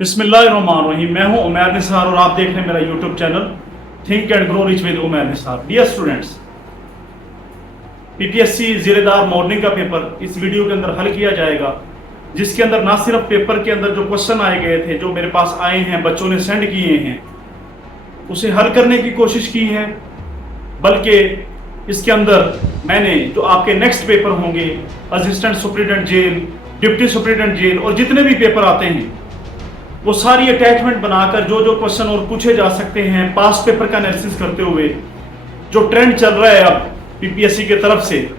बिस्मिल्लाहिर्रहमानिर्रहीम। मैं हूं उमैर निसार और आप देख रहे हैं मेरा YouTube channel think and grow rich with Umair Nisar. Dear students, PPSC जिलेदार मॉर्निंग का पेपर इस वीडियो के अंदर हल किया जाएगा, जिसके अंदर ना सिर्फ पेपर के अंदर जो क्वेश्चन आए गए थे, जो मेरे पास आए हैं, बच्चों ने सेंड किए हैं, उसे हल करने की कोशिश की है, बल्कि इसके अंदर मैंने जो आपके नेक्स्ट पेपर होंगे, assistant superintendent jail, deputy superintendent jail और जितने भी पेपर आते हैं, वो सारी अटैचमेंट बनाकर जो जो क्वेश्चन और पूछे जा सकते हैं, पास पेपर का एनालिसिस करते हुए जो ट्रेंड चल रहा है अब पीपीएससी के तरफ से,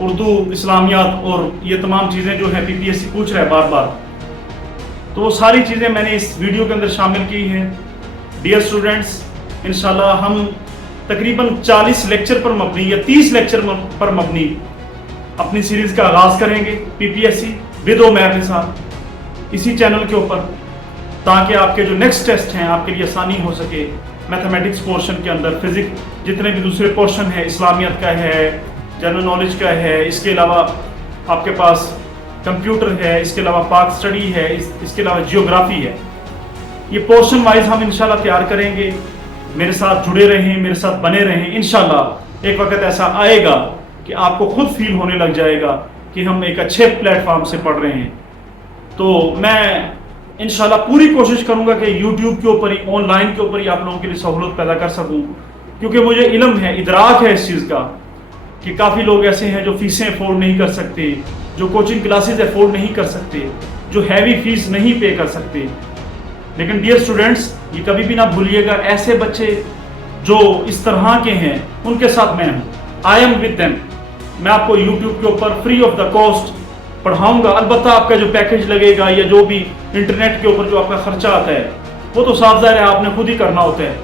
उर्दू, इस्लामियात और ये तमाम चीज़ें जो है पीपीएससी पूछ रहा है बार बार, तो वो सारी चीज़ें मैंने इस वीडियो के अंदर शामिल की हैं। डियर स्टूडेंट्स, इंशाल्लाह हम तकरीबन 40 लेक्चर पर मबनी या 30 लेक्चर पर मबनी अपनी सीरीज़ का आगाज़ करेंगे पीपीएससी विद उमैर निसार इसी चैनल के ऊपर, ताकि आपके जो नेक्स्ट टेस्ट हैं आपके लिए आसानी हो सके। मैथमेटिक्स पोर्शन के अंदर, फिजिक्स, जितने भी दूसरे पोर्शन है, इस्लामियत का है, जनरल नॉलेज का है, इसके अलावा आपके पास कंप्यूटर है, इसके अलावा पाक स्टडी है, इसके अलावा जियोग्राफी है, ये पोर्शन वाइज हम इंशाल्लाह तैयार करेंगे। मेरे साथ जुड़े रहें, मेरे साथ बने रहें। इंशाल्लाह एक वक्त ऐसा आएगा कि आपको खुद फील होने लग जाएगा कि हम एक अच्छे प्लेटफॉर्म से पढ़ रहे हैं। तो मैं इंशाल्लाह पूरी कोशिश करूंगा कि यूट्यूब के ऊपर ही, ऑनलाइन के ऊपर ही आप लोगों के लिए सहूलत पैदा कर सकूं, क्योंकि मुझे इल्म है, इदराक है इस चीज़ का कि काफ़ी लोग ऐसे हैं जो फीसें अफोर्ड नहीं कर सकते, जो कोचिंग क्लासेस अफोर्ड नहीं कर सकते, जो हैवी फीस नहीं पे कर सकते। लेकिन डियर स्टूडेंट्स, ये कभी भी ना भूलिएगा, ऐसे बच्चे जो इस तरह के हैं उनके साथ मैं हूँ। I am with them. मैं आपको यूट्यूब के ऊपर फ्री ऑफ द कॉस्ट पढ़ाऊंगा। अलबत्ता आपका जो पैकेज लगेगा या जो भी इंटरनेट के ऊपर जो आपका खर्चा आता है, वो तो साफ ज़ाहिर है आपने खुद ही करना होता है।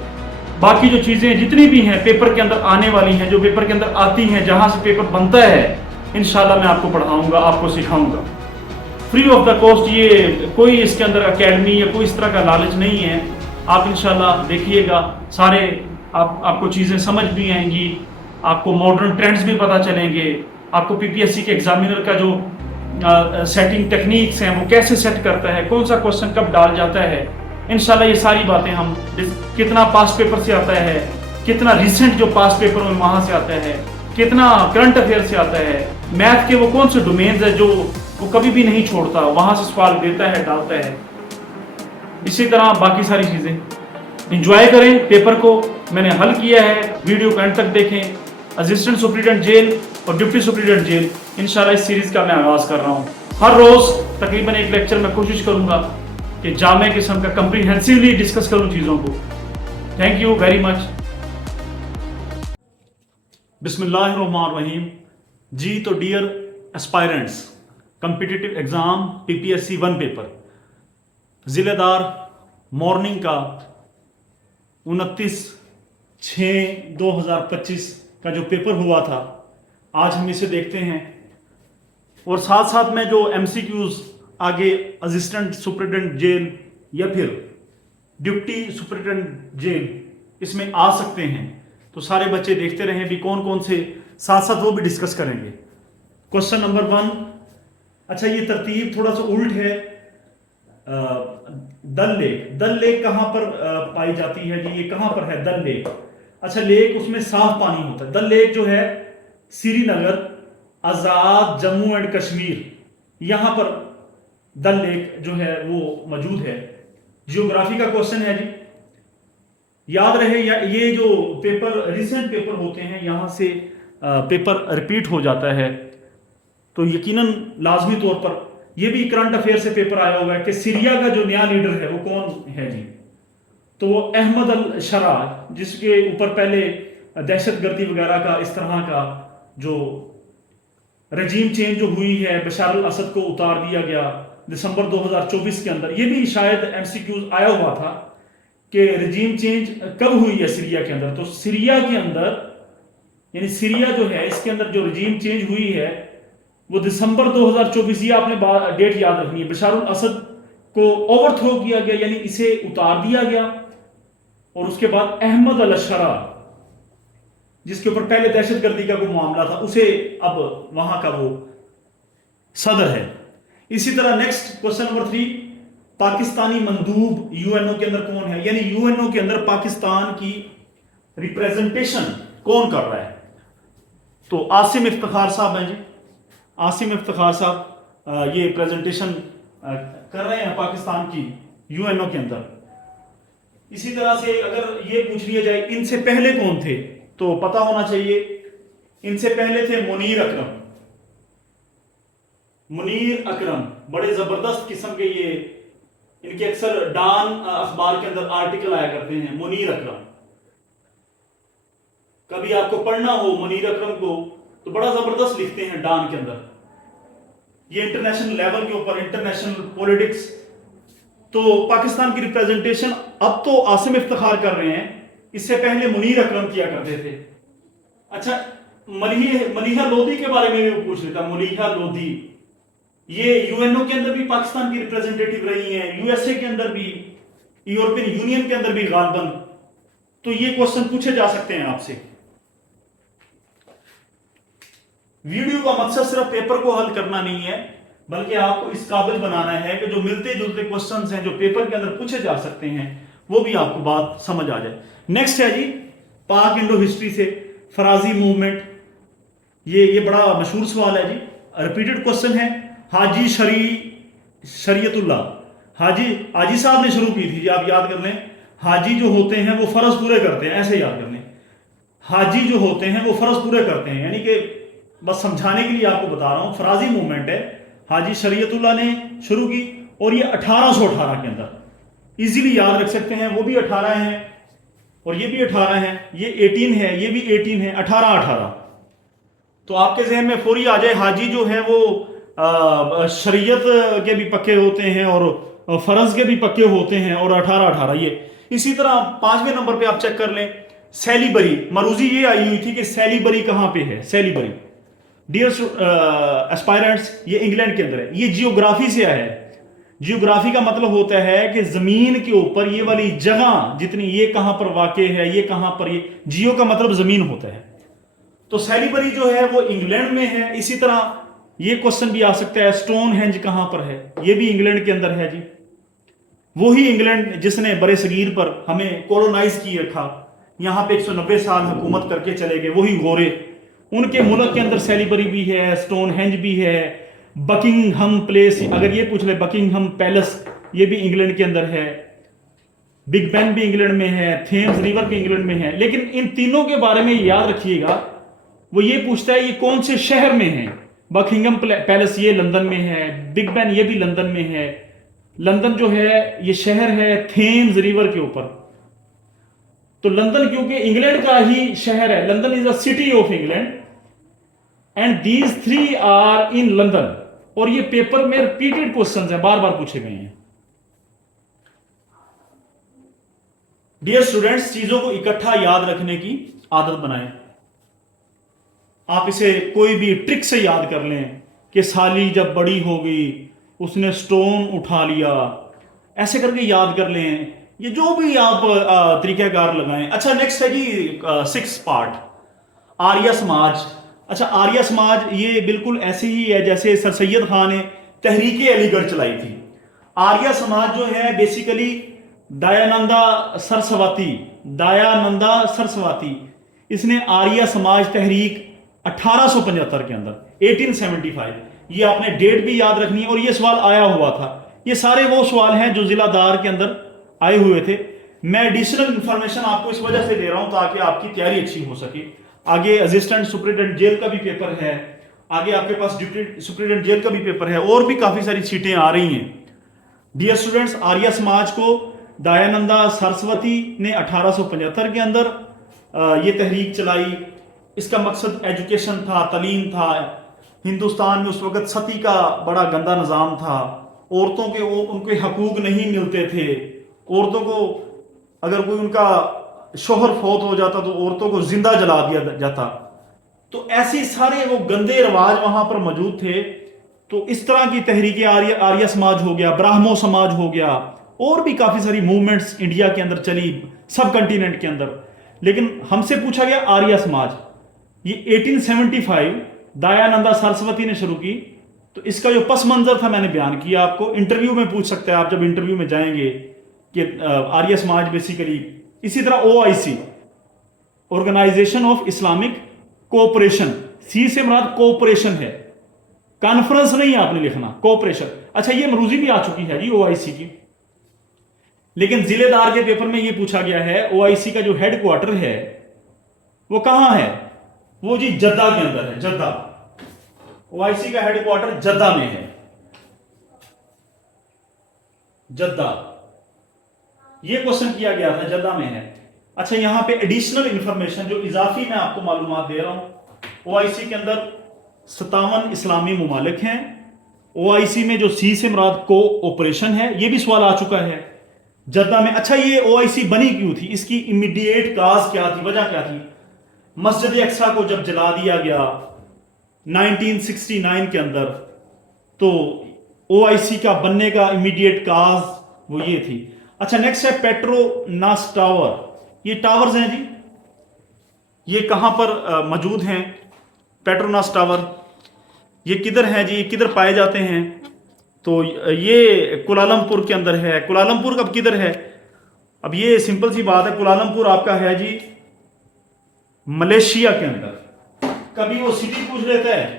बाकी जो चीज़ें जितनी भी हैं पेपर के अंदर आने वाली हैं, जो पेपर के अंदर आती हैं, जहाँ से पेपर बनता है, इंशाल्लाह मैं आपको पढ़ाऊंगा, आपको सिखाऊंगा फ्री ऑफ द कॉस्ट। ये कोई इसके अंदर एकेडमी या कोई इस तरह का नॉलेज नहीं है। आप इंशाल्लाह देखिएगा, सारे आपको चीज़ें समझ भी आएंगी, आपको मॉडर्न ट्रेंड्स भी पता चलेंगे, आपको पीपीएससी के एग्जामिनर का जो सेटिंग टेक्निक्स हैं वो कैसे सेट करता है, कौन सा क्वेश्चन कब डाल जाता है, इंशाल्लाह ये सारी बातें हम, कितना पास पेपर से आता है, कितना रिसेंट जो पास पेपर में वहाँ से आता है, कितना करंट अफेयर से आता है, मैथ के वो कौन से डोमेन्स है जो वो कभी भी नहीं छोड़ता, वहाँ से सवाल देता है, डालता है। इसी तरह बाकी सारी चीज़ें इंजॉय करें। पेपर को मैंने हल किया है, वीडियो को एंड तक देखें। असिस्टेंट सुपरिटेंडेंट जेल और डिप्टी सुपरिटेंडेंट जेल, इंशाल्लाह इस सीरीज़ का मैं आगाज़ कर रहा हूँ। हर रोज़ तकरीबन एक लेक्चर में कोशिश करूँगा कि जामे किस्म का कंप्रीहेंसिवली डिस्कस करूँ चीज़ों को। Thank you very much. बिस्मिल्लाहिर्रहमानिर्रहीम। जी तो dear aspirants, competitive exam PPSC 1 paper ज़िलेदार मॉर्निंग का 29/6/2025 का जो पेपर हुआ था, आज हम इसे देखते हैं। और साथ साथ में जो एमसीक्यूज आगे असिस्टेंट सुपरिटेंडेंट जेल या फिर डिप्टी सुपरिटेंडेंट जेल इसमें आ सकते हैं, तो सारे बच्चे देखते रहें भी कौन कौन से, साथ साथ वो भी डिस्कस करेंगे। Question number 1। अच्छा, ये तरतीब थोड़ा सा उल्ट है। दल लेक कहाँ पर पाई जाती है जी? ये कहाँ पर है दल लेक? अच्छा, लेक उसमें साफ पानी होता है। दल लेक जो है श्रीनगर, आज़ाद, जम्मू एंड कश्मीर, यहाँ पर दल लेक जो है वो मौजूद है। जियोग्राफी का क्वेश्चन है जी, याद रहे। या ये जो पेपर रिसेंट पेपर होते हैं, यहाँ से पेपर रिपीट हो जाता है, तो यकीनन लाजमी तौर पर ये भी करंट अफेयर से पेपर आया हुआ है कि सीरिया का जो नया लीडर है वो कौन है जी? तो वो अहमद अल शरा, जिसके ऊपर पहले दहशतगर्दी वगैरह का, इस तरह का जो रजीम चेंज जो हुई है, बशार अल असद को उतार दिया गया दिसंबर 2024 के अंदर। ये भी शायद एमसीक्यूज आया हुआ था कि रजीम चेंज कब हुई है सीरिया के अंदर। तो सीरिया के अंदर, यानी सीरिया जो है, इसके अंदर जो रजीम चेंज हुई है वो दिसंबर 2024, ये आपने डेट याद रखनी है। बशार अल असद को ओवरथ्रो किया गया, यानी इसे उतार दिया गया, और उसके बाद अहमद अल शरा, जिसके ऊपर पहले दहशतगर्दी का कोई मामला था, उसे अब वहां का वो सदर है। इसी तरह नेक्स्ट क्वेश्चन नंबर 3, पाकिस्तानी मंदूब यूएनओ के अंदर कौन है, यानी यूएनओ के अंदर पाकिस्तान की रिप्रेजेंटेशन कौन कर रहा है? तो आसिम इफ्तिखार साहब हैं जी। आसिम इफ्तिखार साहब ये प्रेजेंटेशन कर रहे हैं पाकिस्तान की यूएनओ के अंदर। इसी तरह से अगर ये पूछ लिया जाए इनसे पहले कौन थे, तो पता होना चाहिए इनसे पहले थे मुनीर अकरम। मुनीर अकरम बड़े जबरदस्त किस्म के, ये इनके अक्सर डान अखबार के अंदर आर्टिकल आया करते हैं। मुनीर अकरम, कभी आपको पढ़ना हो मुनीर अकरम को तो बड़ा जबरदस्त लिखते हैं डान के अंदर। ये इंटरनेशनल लेवल के ऊपर, इंटरनेशनल पॉलिटिक्स। तो पाकिस्तान की रिप्रेजेंटेशन अब तो आसिम इफ्तिखार कर रहे हैं, इससे पहले मुनीर अकरम किया करते थे। अच्छा, मलीहा लोधी के बारे में भी पूछ लेता। मलीहा लोधी ये यूएनओ के अंदर भी पाकिस्तान की रिप्रेजेंटेटिव रही हैं, यूएसए के अंदर भी, यूरोपियन यूनियन के अंदर भी गालबन। तो ये क्वेश्चन पूछे जा सकते हैं आपसे। वीडियो का मकसद सिर्फ पेपर को हल करना नहीं है, बल्कि आपको इस काबिल बनाना है कि जो मिलते जुलते क्वेश्चंस हैं जो पेपर के अंदर पूछे जा सकते हैं वो भी आपको बात समझ आ जाए। नेक्स्ट है जी पाक इंडो हिस्ट्री से फराजी मूवमेंट। ये बड़ा मशहूर सवाल है जी, रिपीटेड क्वेश्चन है। हाजी शरीयतुल्लाह, हाजी साहब ने शुरू की थी जी, आप याद कर लें। हाजी जो होते हैं वो फर्ज पूरे करते हैं, ऐसे याद कर लें। हाजी जो होते हैं वो फर्ज पूरे करते हैं, यानी कि बस समझाने के लिए आपको बता रहा हूं। फराजी मूवमेंट है, हाजी शरीयतुल्लाह ने शुरू की, और ये 1818 के अंदर इजीली याद रख सकते हैं। वो भी 18 हैं और ये भी 18 हैं, ये 18 है, ये भी 18 है, 18-18। तो आपके जहन में फौरी आ जाए हाजी जो है वो शरीयत के भी पक्के होते हैं और फर्ज के भी पक्के होते हैं, और 18-18 ये। इसी तरह 5वें नंबर पे आप चेक कर लें सैलीबरी। मरूजी ये आई हुई थी कि सैलीबरी कहां पे है। सैलीबरी डियर एस्पायरेंट्स, ये इंग्लैंड के अंदर है। ये जियोग्राफी से आया है। जियोग्राफी का मतलब होता है कि जमीन के ऊपर ये वाली जगह जितनी, ये कहां पर वाक़े है, ये कहां पर, ये जियो का मतलब जमीन होता है। तो सैलीबरी जो है वो इंग्लैंड में है। इसी तरह ये क्वेश्चन भी आ सकता है स्टोन हेंज कहां पर है, ये भी इंग्लैंड के अंदर है जी। वही इंग्लैंड जिसने बड़े सगीर पर हमें कॉलोनाइज किए रखा, यहां पे 190 साल हुकूमत करके चले गए, वही गोरे, उनके मुल्क के अंदर सैलीबरी भी है, स्टोन हेंज भी है, बकिंगहम प्लेस, अगर ये पूछ ले बकिंगहम पैलेस, ये भी इंग्लैंड के अंदर है, बिग बेन भी इंग्लैंड में है, थेम्स रिवर भी इंग्लैंड में है। लेकिन इन तीनों के बारे में याद रखिएगा, वो ये पूछता है ये कौन से शहर में है। बकिंगहम पैलेस ये लंदन में है, बिग बेन ये भी लंदन में है। लंदन जो है ये शहर है थेम्स रिवर के ऊपर। तो लंदन क्योंकि इंग्लैंड का ही शहर है, London is a city of England and these 3 are in London. और ये पेपर में रिपीटेड क्वेश्चंस हैं, बार बार पूछे गए हैं। डियर स्टूडेंट्स, चीजों को इकट्ठा याद रखने की आदत बनाएं। आप इसे कोई भी ट्रिक से याद कर लें कि साली जब बड़ी हो गई उसने स्टोन उठा लिया, ऐसे करके याद कर लें। ये जो भी आप तरीकाकार लगाएं। अच्छा, नेक्स्ट है जी 6th पार्ट आर्या समाज। अच्छा, आर्या समाज ये बिल्कुल ऐसे ही है जैसे सर सैयद खान ने तहरीक अलीगढ़ चलाई थी। आर्या समाज जो है बेसिकली दयानंदा सरस्वती, इसने आर्या समाज तहरीक 1875 के अंदर 1875, ये आपने डेट भी याद रखनी है। और ये सवाल आया हुआ था। ये सारे वो सवाल हैं जो जिलादार के अंदर आए हुए थे। मैं एडिशनल इंफॉर्मेशन आपको इस वजह से दे रहा हूं ताकि आपकी तैयारी अच्छी हो सके। आगे असिस्टेंट सुपरिटेंडेंट जेल का भी पेपर है, आगे आपके पास डिप्टी सुपरिटेंडेंट जेल का भी पेपर है, और भी काफी सारी सीटें आ रही हैं। डियर स्टूडेंट्स, आर्या समाज को दयानंदा सरस्वती ने 1875 के अंदर ये तहरीक चलाई। इसका मकसद एजुकेशन था, तालीम था। हिंदुस्तान में उस वक्त सती का बड़ा गंदा निज़ाम था। औरतों के उनके हकूक नहीं मिलते थे। औरतों को अगर कोई उनका शोहर फौत हो जाता तो औरतों को जिंदा जला दिया जाता। तो ऐसे सारे वो गंदे रिवाज वहां पर मौजूद थे। तो इस तरह की तहरीक आर्य समाज हो गया, ब्राह्मो समाज हो गया, और भी काफी सारी मूवमेंट्स इंडिया के अंदर चली, सब कंटिनेंट के अंदर। लेकिन हमसे पूछा गया आर्य समाज, ये 1875 दयानंदा सरस्वती ने शुरू की, تو اس کا جو پس منظر تھا میں نے بیان کیا آپ کو. انٹرویو میں پوچھ سکتے ہیں آپ جب انٹرویو میں جائیں گے کہ آریہ سماج بیسیکلی. اسی طرح OIC organisation of Islamic cooperation, C سے مراد کوپریشن ہے, کانفرنس نہیں آپ نے لکھنا, کوپریشن. اچھا یہ مروزی بھی آ چکی ہے جی OIC کی, لیکن ضلع دار کے پیپر میں یہ پوچھا گیا ہے OIC کا جو ہیڈ کوارٹر ہے وہ کہاں ہے؟ وہ جی جدہ کے اندر ہے, جدہ. OIC کا ہیڈ کوارٹر جدہ میں ہے, جدہ. یہ کوشچن کیا گیا تھا, جدہ میں ہے. اچھا یہاں پہ ایڈیشنل انفارمیشن جو اضافی میں آپ کو معلومات دے رہا ہوں, OIC کے اندر 57 اسلامی ممالک ہیں. OIC میں جو سی سے مراد کو آپریشن ہے, یہ بھی سوال آ چکا ہے جدہ میں. اچھا یہ OIC بنی کیوں تھی, اس کی امیڈیٹ کاز کیا تھی, وجہ کیا تھی؟ مسجد اقصی کو جب جلا دیا گیا 1969 کے اندر, تو OIC کا بننے کا امیڈیٹ کاز وہ یہ تھی. اچھا نیکسٹ ہے پیٹروناس ٹاور. یہ ٹاورز ہیں جی, یہ کہاں پر موجود ہیں پیٹروناس ٹاور؟ یہ کدھر ہیں جی, کدھر پائے جاتے ہیں؟ تو یہ کولالمپور کے اندر ہے. کولالمپور اب کدھر ہے؟ اب یہ سمپل سی بات ہے, کولالمپور آپ کا ہے جی ملیشیا کے اندر. کبھی وہ سٹی پوچھ لیتا ہے,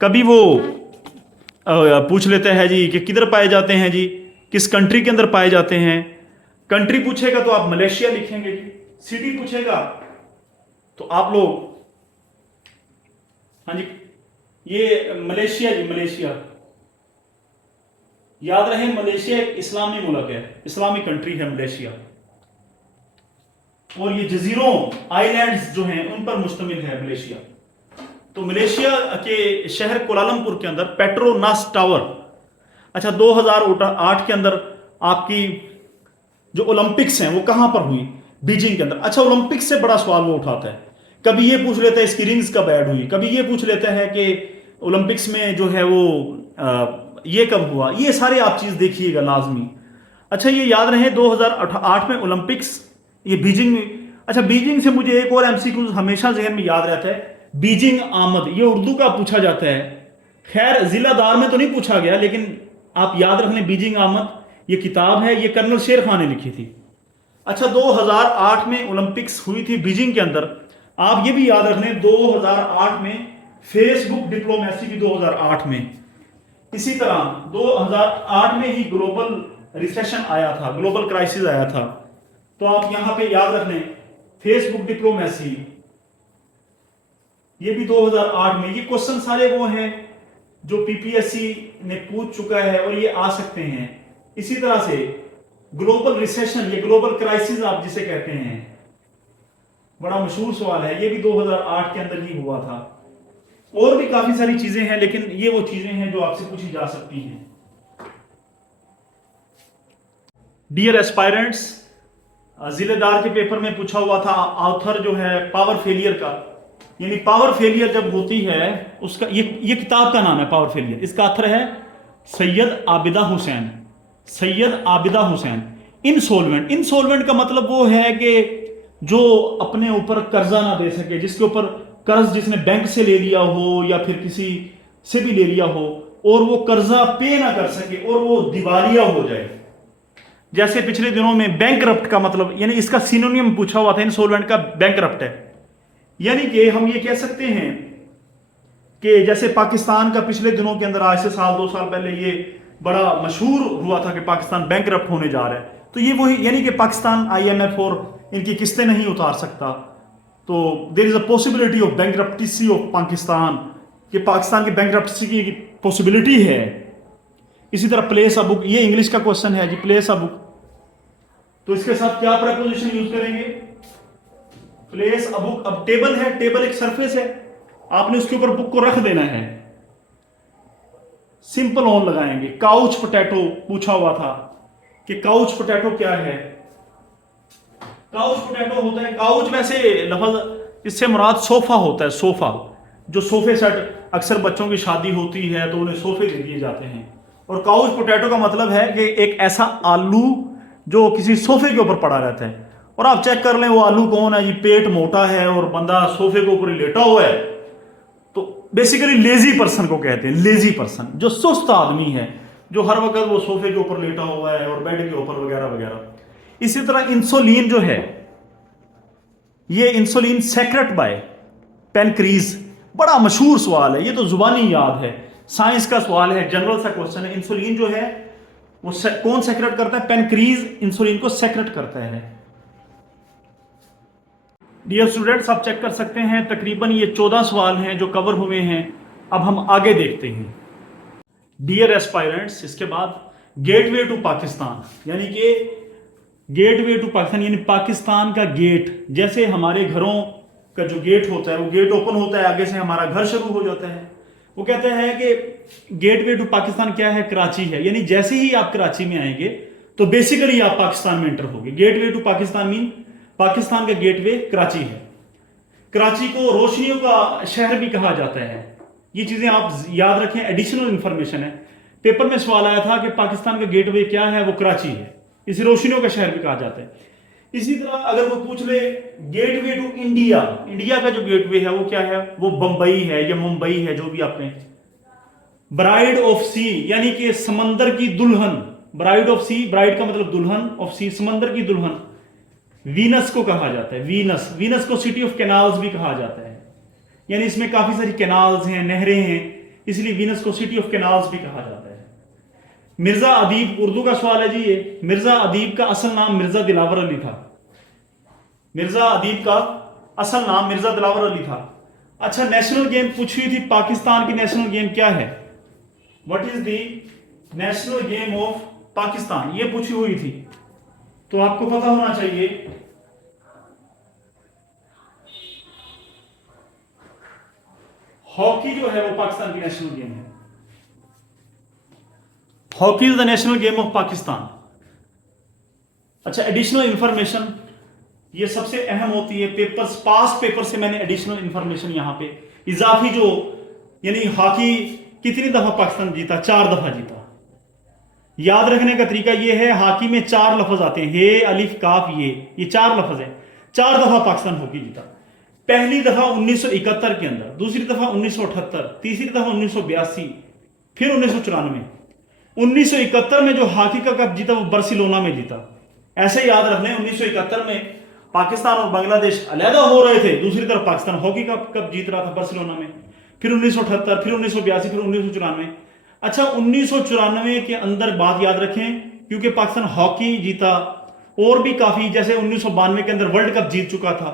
کبھی وہ پوچھ لیتا ہے جی کہ کدھر پائے جاتے ہیں جی, کس کنٹری کے اندر پائے جاتے ہیں. کنٹری پوچھے گا تو آپ ملیشیا لکھیں گے جی, سٹی پوچھے گا تو آپ لوگ ہاں جی یہ ملیشیا جی, ملیشیا یاد رہے, ملیشیا ایک اسلامی ملک ہے, اسلامی کنٹری ہے ملیشیا, اور یہ جزیروں آئی لینڈز جو ہیں ان پر مشتمل ہے ملیشیا. تو ملیشیا کے شہر کولالمپور کے اندر پیٹروناس ٹاور. اچھا 2008 کے اندر آپ کی جو اولمپکس ہیں وہ کہاں پر ہوئی؟ بیجنگ کے اندر. اچھا اولمپکس سے بڑا سوال وہ اٹھاتا ہے, کبھی یہ پوچھ لیتا ہے اس کی رنگز کب ایڈ ہوئی, کبھی یہ پوچھ لیتا ہے کہ اولمپکس میں جو ہے وہ یہ کب ہوا. یہ سارے آپ چیز دیکھیے گا لازمی. اچھا یہ یاد رہے 2008 میں اولمپکس یہ بیجنگ میں. اچھا بیجنگ سے مجھے ایک اور MCQ ہمیشہ ذہن میں یاد رہتا ہے, بیجنگ آمد. یہ اردو کا پوچھا جاتا ہے, خیر ضلع دار میں تو نہیں پوچھا گیا, لیکن آپ یاد رکھ لیں بیجنگ آمد یہ کتاب ہے, یہ کرنل شیر خان نے لکھی تھی. اچھا 2008 میں اولمپکس ہوئی تھی بیجنگ کے اندر. آپ یہ بھی یاد رکھ لیں 2008 میں فیس بک ڈپلومیسی بھی 2008 میں. اسی طرح 2008 میں ہی گلوبل ریسیشن آیا تھا, گلوبل کرائسس آیا تھا. تو آپ یہاں پہ یاد رکھ لیں فیس بک ڈپلومیسی یہ بھی 2008 میں. یہ کوشچن سارے وہ ہیں جو PPSC نے پوچھ چکا ہے اور یہ آ سکتے ہیں. اسی طرح سے گلوبل ریسیشن, یہ گلوبل کرائسس آپ جسے کہتے ہیں, بڑا مشہور سوال ہے, یہ بھی 2008 کے اندر ہی ہوا تھا. اور بھی کافی ساری چیزیں ہیں, لیکن یہ وہ چیزیں ہیں جو آپ سے پوچھی جا سکتی ہیں. ڈیئر ایسپائرنٹس, ضلع دار کے پیپر میں پوچھا ہوا تھا آتھر جو ہے پاور فیلئر کا, یعنی پاور فیلئر جب ہوتی ہے اس کا یہ کتاب کا نام ہے پاور فیلئر. اس کا آتھر ہے سید عابدہ حسین, سید عابدہ حسین. انسولوینٹ, انسولوینٹ کا مطلب وہ ہے کہ جو اپنے اوپر قرضہ نہ دے سکے, جس کے اوپر قرض جس نے بینک سے لے لیا ہو یا پھر کسی سے بھی لے لیا ہو اور وہ قرضہ پے نہ کر سکے اور وہ دیوالیہ ہو جائے. جیسے پچھلے دنوں میں بینک کرپٹ کا مطلب, یعنی اس کا سینونیم پوچھا ہوا تھا انسولوینٹ کا, بینک کرپٹ ہے. یعنی کہ ہم یہ کہہ سکتے ہیں کہ جیسے پاکستان کا پچھلے دنوں کے اندر آج سے سال 2 سال پہلے یہ بڑا مشہور ہوا تھا کہ پاکستان بینک کرپٹ ہونے جا رہا ہے. تو یہ وہی, یعنی کہ پاکستان IMF اور ان کی قسطیں نہیں اتار سکتا. تو there is a possibility of bankruptcy of Pakistan, کہ پاکستان کی بینک کرپٹسی کی پاسبلٹی ہے. اسی طرح پلیس اے بک, یہ انگلش کا کوشچن ہے جی, پلیس اے بک. تو اس کے ساتھ کیا پریپوزیشن یوز کریں گے؟ پلیس اے بک. اب ٹیبل ہے, ٹیبل ایک سرفیس ہے, آپ نے اس کے اوپر بک کو رکھ دینا ہے. سمپل آن لگائیں گے. کاؤچ پوٹیٹو پوچھا ہوا تھا کہ کاؤچ پوٹیٹو کیا ہے. کاؤچ پوٹیٹو ہوتا ہے, کاؤچ ویسے لفظ اس سے مراد صوفہ ہوتا ہے, صوفہ. جو صوفے سیٹ اکثر بچوں کی شادی ہوتی ہے تو انہیں صوفے دے دیے جاتے ہیں. اور کاؤچ پوٹیٹو کا مطلب ہے کہ ایک ایسا آلو جو کسی صوفے کے اوپر پڑا رہتا ہے. اور آپ چیک کر لیں وہ آلو کون ہے جی, پیٹ موٹا ہے اور بندہ صوفے کے اوپر لیٹا ہوا ہے. تو बेसिकली लेजी पर्सन को कहते हैं, लेजी पर्सन, जो सुस्त आदमी है, जो हर वक्त वो सोफे के ऊपर लेटा हुआ है और बेड के ऊपर वगैरह वगैरह। इसी तरह इंसुलिन जो है, ये इंसुलिन सेक्रेट बाय पेनक्रीज, बड़ा मशहूर सवाल है, ये तो जुबानी याद है, साइंस का सवाल है, जनरल सा क्वेश्चन है। इंसुलिन जो है वो कौन सेक्रेट करता है? पेनक्रीज इंसुलिन को सेक्रेट करता है। डियर स्टूडेंट्स, आप चेक कर सकते हैं, तकरीबन ये 14 सवाल हैं जो कवर हुए हैं। अब हम आगे देखते हैं। डियर एस्पायरेंट्स, इसके बाद गेटवे टू पाकिस्तान, यानी कि गेटवे टू पाकिस्तान यानी पाकिस्तान का गेट। जैसे हमारे घरों का जो गेट होता है, वो गेट ओपन होता है, आगे से हमारा घर शुरू हो जाता है। वो कहते हैं कि गेटवे टू पाकिस्तान क्या है? कराची है। यानी जैसे ही आप कराची में आएंगे तो बेसिकली आप पाकिस्तान में एंटर होंगे। Gateway to Pakistan mean Pakistan का गेटवे कराची है। कराची को रोशनियों का शहर भी कहा जाता है। ये चीजें आप याद रखें, एडिशनल इंफॉर्मेशन है। पेपर में सवाल आया था कि पाकिस्तान का गेटवे क्या है? वो कराची है, इसे रोशनियों का शहर भी कहा जाता है। इसी तरह अगर वो पूछ ले गेटवे टू इंडिया, इंडिया का जो गेटवे है वो क्या है? वो बंबई है या मुंबई है, जो भी आपने। ब्राइड ऑफ सी यानी कि समंदर की दुल्हन, ब्राइड ऑफ सी, ब्राइड का मतलब दुल्हन, ऑफ सी समंदर की दुल्हन, वीनस को कहा जाता है। वीनस, वीनस को सिटी ऑफ कैनाल्स भी कहा जाता है, यानी इसमें काफी सारी कैनाल्स हैं, नहरें हैं, इसलिए वीनस को सिटी ऑफ कैनाल्स भी कहा जाता है। मिर्जा अदीब, उर्दू का सवाल है जी ये। मिर्जा अदीब का असल नाम मिर्जा दिलावर अली था। मिर्जा अदीब का असल नाम मिर्जा दिलावर अली था। अच्छा, नेशनल गेम पूछी हुई थी, पाकिस्तान की नेशनल गेम क्या है? What is the national game of Pakistan, ये पूछी हुई थी, तो आपको पता होना चाहिए। हॉकी जो है वो पाकिस्तान की नेशनल गेम है। Hockey is the national game of Pakistan. अच्छा, एडिशनल इंफॉर्मेशन ये सबसे अहम होती है। पेपर्स, पास पेपर से मैंने एडिशनल इंफॉर्मेशन यहां पे इजाफी जो, यानी हॉकी कितनी दफा पाकिस्तान जीता? 4 दफा जीता। याद रखने का तरीका ये है, हॉकी में 4 लफ्ज आते हैं, हे, अलिफ, काफ, ये 4 लफ्ज है। 4 दफा पाकिस्तान हॉकी जीता। पहली दफा 1971 के अंदर, दूसरी दफा 1978, तीसरी दफा 1982, फिर 1994। 1971 में जो हॉकी का कप जीता वो बार्सिलोना में जीता। ऐसे याद रखने, 1971 में पाकिस्तान और बांग्लादेश अलहदा हो रहे थे, दूसरी तरफ पाकिस्तान हॉकी का कप जीत रहा था बार्सिलोना में। फिर 1978, फिर 1982, फिर 1994। अच्छा, 1994 के अंदर बात याद रखें, क्योंकि पाकिस्तान हॉकी जीता और भी काफी, जैसे 1992 के अंदर वर्ल्ड कप जीत चुका था।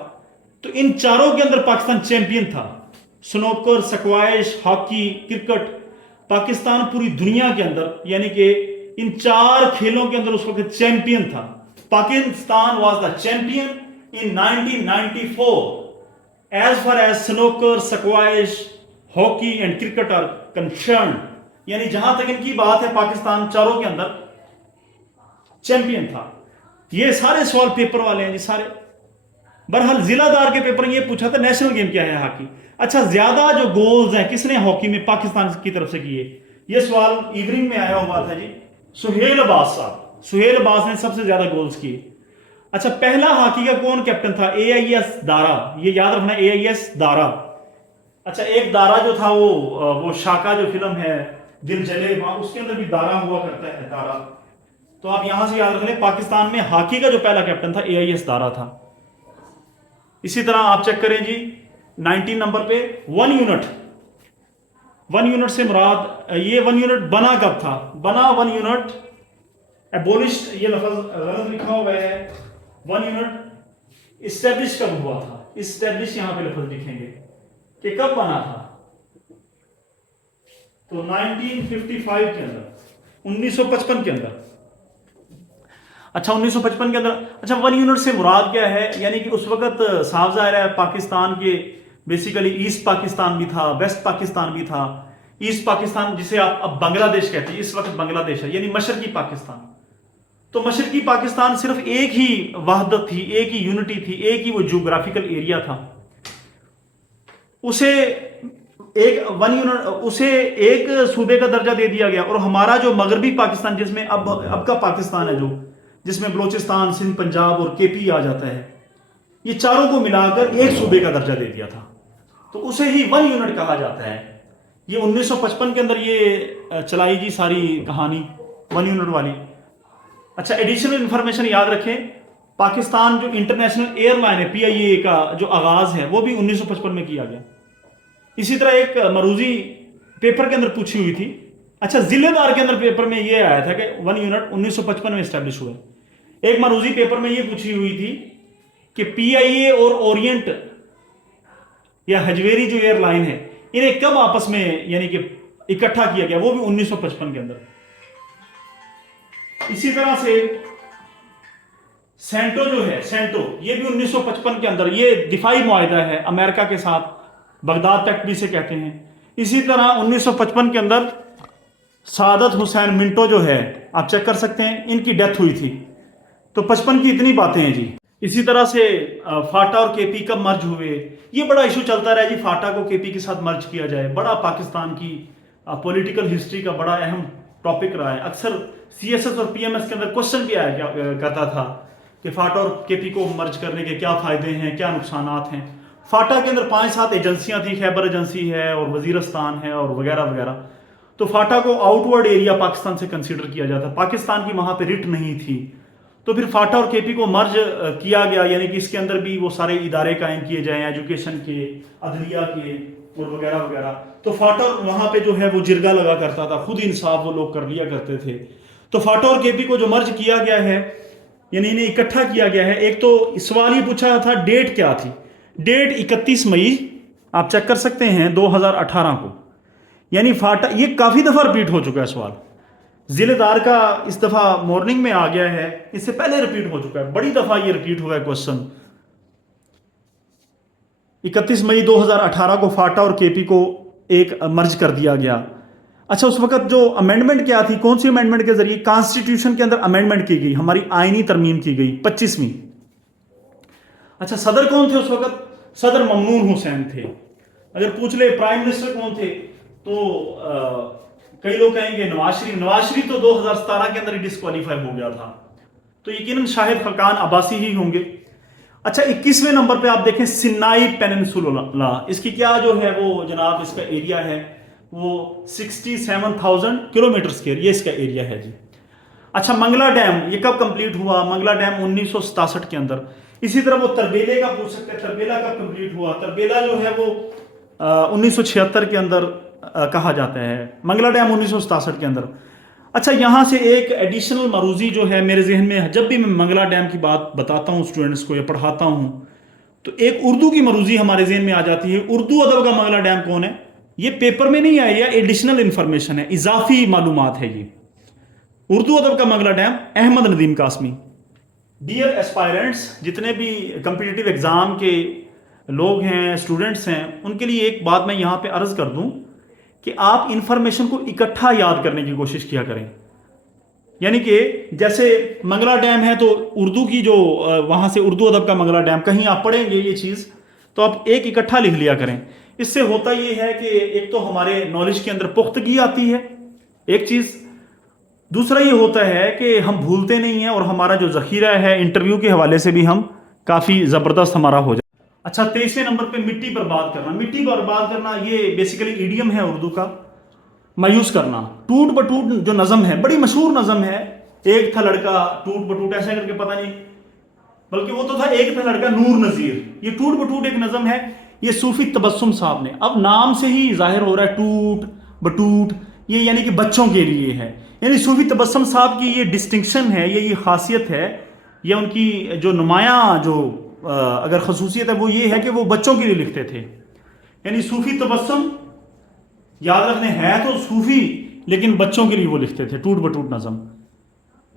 तो इन चारों के अंदर पाकिस्तान चैंपियन था। Snooker, squash, hockey, cricket, Pakistan पूरी दुनिया के अंदर, यानी कि इन 4 खेलों के अंदर उस वक्त चैंपियन था। Pakistan was the champion in 1994 as far as snooker, squash, hockey and cricket are concern. यानी जहां तक इनकी बात है, पाकिस्तान चारों के अंदर चैंपियन था। ये सारे सवाल पेपर वाले हैं जी, सारे। बहरहाल जिलादार के पेपर में ये पूछा था नेशनल गेम क्या है? हॉकी। अच्छा, ज्यादा जो गोल्स हैं किसने हॉकी में पाकिस्तान की तरफ से किए? ये सवाल इवनिंग में आया हुआ था जी। सुहेल अब्बास साहब, सुहेल अब्बास ने सबसे ज्यादा गोल्स किए। अच्छा, पहला हॉकी का कौन कैप्टन था? AIS दारा, ये याद रखना, AIS दारा। अच्छा, एक दारा जो था वो शाका जो फिल्म है दिल जले वहां, उसके अंदर भी दारा हुआ करता है, दारा। तो आप यहां से याद रख लें, पाकिस्तान में हॉकी का जो पहला कैप्टन था AIS दारा था। इसी तरह आप चेक करें जी, 19 नंबर पे 1 यूनिट। 1 यूनिट से मुराद, ये 1 यूनिट बना कब था? बना 1 यूनिट, एबोलिश्ड, ये लफ्ज गलत लिखा हुआ है। 1 यूनिट इस्टेब्लिश कब हुआ था? इस्टेब्लिश यहां पे लफ्ज लिखेंगे कि कब बना था। तो 1955 के अंदर, 1955 के अंदर। अच्छा, 1955 के अंदर। अच्छा, 1 यूनिट से मुराद क्या है? यानी कि उस वक्त साफ ज़ाहिर है पाकिस्तान के बेसिकली ईस्ट पाकिस्तान भी था, वेस्ट पाकिस्तान भी था। ईस्ट पाकिस्तान जिसे आप अब बांग्लादेश कहते हैं, इस वक्त बांग्लादेश है, यानी मशरकी पाकिस्तान। तो मशरकी पाकिस्तान सिर्फ एक ही वहदत थी, एक ही यूनिटी थी, एक ही वो जियोग्राफिकल एरिया था। उसे एक सूबे का दर्जा दे दिया गया। और हमारा जो मगरबी पाकिस्तान, जिसमें अब का पाकिस्तान है, जो जिसमें बलोचिस्तान, सिंध, पंजाब और KP आ जाता है, ये चारों को मिलाकर एक सूबे का दर्जा दे दिया था। تو اسے ہی 1 یونٹ کہا جاتا ہے. یہ 1955 کے اندر یہ چلائی گی ساری کہانی 1 یونٹ والی. اچھا ایڈیشنل انفارمیشن یاد رکھیں، پاکستان جو انٹرنیشنل ایئر لائن ہے PIA کا جو آغاز ہے وہ بھی 1955 میں کیا گیا. اسی طرح ایک مروزی پیپر کے اندر پوچھی ہوئی تھی. اچھا ضلع دار کے اندر پیپر میں یہ آیا تھا کہ 1 یونٹ 1955 میں اسٹیبلش ہوا. ایک مروزی پیپر میں یہ پوچھی ہوئی تھی کہ PIA اور اورینٹ یا حجویری جو ایئر لائن ہے انہیں کب آپس میں یعنی کہ اکٹھا کیا گیا، وہ بھی 1955 کے اندر. اسی طرح سے سینٹو جو ہے، سینٹو یہ بھی 1955 کے اندر، یہ دفاعی معاہدہ ہے امریکہ کے ساتھ، بغداد پیکٹ بھی اسے کہتے ہیں. اسی طرح 1955 کے اندر سعادت حسین منٹو جو ہے آپ چیک کر سکتے ہیں، ان کی ڈیتھ ہوئی تھی. تو 55 کی اتنی باتیں ہیں جی. اسی طرح سے فاٹا اور KP کب مرج ہوئے، یہ بڑا ایشو چلتا رہا جی. فاٹا کو KP کے ساتھ مرج کیا جائے، بڑا پاکستان کی پولیٹیکل ہسٹری کا بڑا اہم ٹاپک رہا ہے. اکثر CSS اور PMS کے اندر کوشچن بھی آیا کرتا تھا کہ فاٹا اور KP کو مرج کرنے کے کیا فائدے ہیں، کیا نقصانات ہیں. فاٹا کے اندر 5-7 ایجنسیاں تھیں، خیبر ایجنسی ہے اور وزیرستان ہے اور وغیرہ وغیرہ. تو فاٹا کو آؤٹ ورڈ ایریا پاکستان سے کنسیڈر کیا جاتا، پاکستان کی وہاں پہ رٹ نہیں تھی. تو پھر فاٹا اور KP کو مرج کیا گیا، یعنی کہ اس کے اندر بھی وہ سارے ادارے قائم کیے جائیں، ایجوکیشن کے، عدلیہ کے اور وغیرہ وغیرہ. تو فاٹا وہاں پہ جو ہے وہ جرگہ لگا کرتا تھا، خود انصاف وہ لوگ کر لیا کرتے تھے. تو فاٹا اور KP کو جو مرج کیا گیا ہے یعنی انہیں اکٹھا کیا گیا ہے. ایک تو سوال یہ پوچھا تھا ڈیٹ کیا تھی، ڈیٹ 31 مئی آپ چیک کر سکتے ہیں 2018 کو. یعنی فاٹا یہ کافی دفعہ رپیٹ ہو چکا ہے سوال. ضلع دار کا اس دفعہ مارننگ میں آ گیا ہے، اس سے پہلے رپیٹ ہو چکا ہے، بڑی دفعہ یہ رپیٹ ہوا ہے کوشچن. 31 مئی 2018 کو فاٹا اور KP کو ایک مرج کر دیا گیا. اچھا اس وقت جو امینڈمنٹ کیا تھی، کون سی امینڈمنٹ کے ذریعے؟ کانسٹیٹیوشن کے اندر امینڈمنٹ کی گئی، ہماری آئینی ترمیم کی گئی 25ویں. اچھا صدر کون تھے اس وقت؟ صدر ممنون حسین تھے. اگر پوچھ لے پرائم منسٹر کون تھے تو کئی لوگ کہیں گے نواز شریف. نواز شریف تو 2017 کے اندر ہی ڈسکوالیفائی ہو گیا تھا، تو یقیناً شاہد خاقان عباسی ہی ہوں گے. اچھا 21ویں نمبر پہ آپ دیکھیں سنائی پیننسولا، اس کی کیا جو ہے وہ جناب اس کا ایریا ہے وہ 67,000 کلومیٹر اسکوائر، یہ اس کا ایریا ہے جی. اچھا منگلا ڈیم یہ کب کمپلیٹ ہوا؟ منگلا ڈیم 1967 کے اندر. اسی طرح وہ تربیلے کا پوچھ سکتے ہیں، تربیلا کب کمپلیٹ ہوا؟ تربیلا جو ہے وہ 1976 کے اندر کہا جاتا ہے، منگلا ڈیم 1967 کے اندر. اچھا یہاں سے ایک ایڈیشنل مروزی جو ہے میرے ذہن میں، جب بھی میں منگلا ڈیم کی بات بتاتا ہوں اسٹوڈنٹس کو یا پڑھاتا ہوں تو ایک اردو کی مروزی ہمارے ذہن میں آ جاتی ہے. اردو ادب کا منگلا ڈیم کون ہے؟ یہ پیپر میں نہیں آیا، یہ ایڈیشنل انفارمیشن ہے، اضافی معلومات ہے. یہ اردو ادب کا منگلا ڈیم احمد ندیم قاسمی. ڈیئر ایسپائرنٹس، جتنے بھی کمپٹیٹیو ایگزام کے لوگ ہیں، اسٹوڈنٹس ہیں، ان کے لیے ایک بات میں یہاں پہ عرض کر دوں کہ آپ انفارمیشن کو اکٹھا یاد کرنے کی کوشش کیا کریں. یعنی کہ جیسے منگلا ڈیم ہے تو اردو کی جو وہاں سے اردو ادب کا منگلا ڈیم، کہیں آپ پڑھیں گے یہ چیز تو آپ ایک اکٹھا لکھ لیا کریں. اس سے ہوتا یہ ہے کہ ایک تو ہمارے نالج کے اندر پختگی آتی ہے ایک چیز، دوسرا یہ ہوتا ہے کہ ہم بھولتے نہیں ہیں اور ہمارا جو ذخیرہ ہے انٹرویو کے حوالے سے بھی ہم کافی زبردست ہمارا ہو جائے. اچھا 23ویں نمبر پہ مٹی برباد کرنا. مٹی برباد کرنا یہ بیسیکلی ایڈیم ہے اردو کا، مایوس کرنا. ٹوٹ بٹوٹ جو نظم ہے، بڑی مشہور نظم ہے، ایک تھا لڑکا ٹوٹ بٹوٹ، ایسا کر کے پتہ نہیں، بلکہ وہ تو تھا ایک تھا لڑکا نور نذیر. یہ ٹوٹ بٹوٹ ایک نظم ہے، یہ صوفی تبسم صاحب نے، اب نام سے ہی ظاہر ہو رہا ہے ٹوٹ بٹوٹ، یہ یعنی کہ بچوں کے لیے ہے. یعنی صوفی تبسم صاحب کی یہ ڈسٹنکشن ہے، یہ خاصیت ہے، یہ ان کی جو نمایاں جو اگر خصوصیت ہے وہ یہ ہے کہ وہ بچوں کے لیے لکھتے تھے. یعنی صوفی تبسم یاد رکھنے ہے تو صوفی، لیکن بچوں کے لیے وہ لکھتے تھے ٹوٹ بٹوٹ نظم.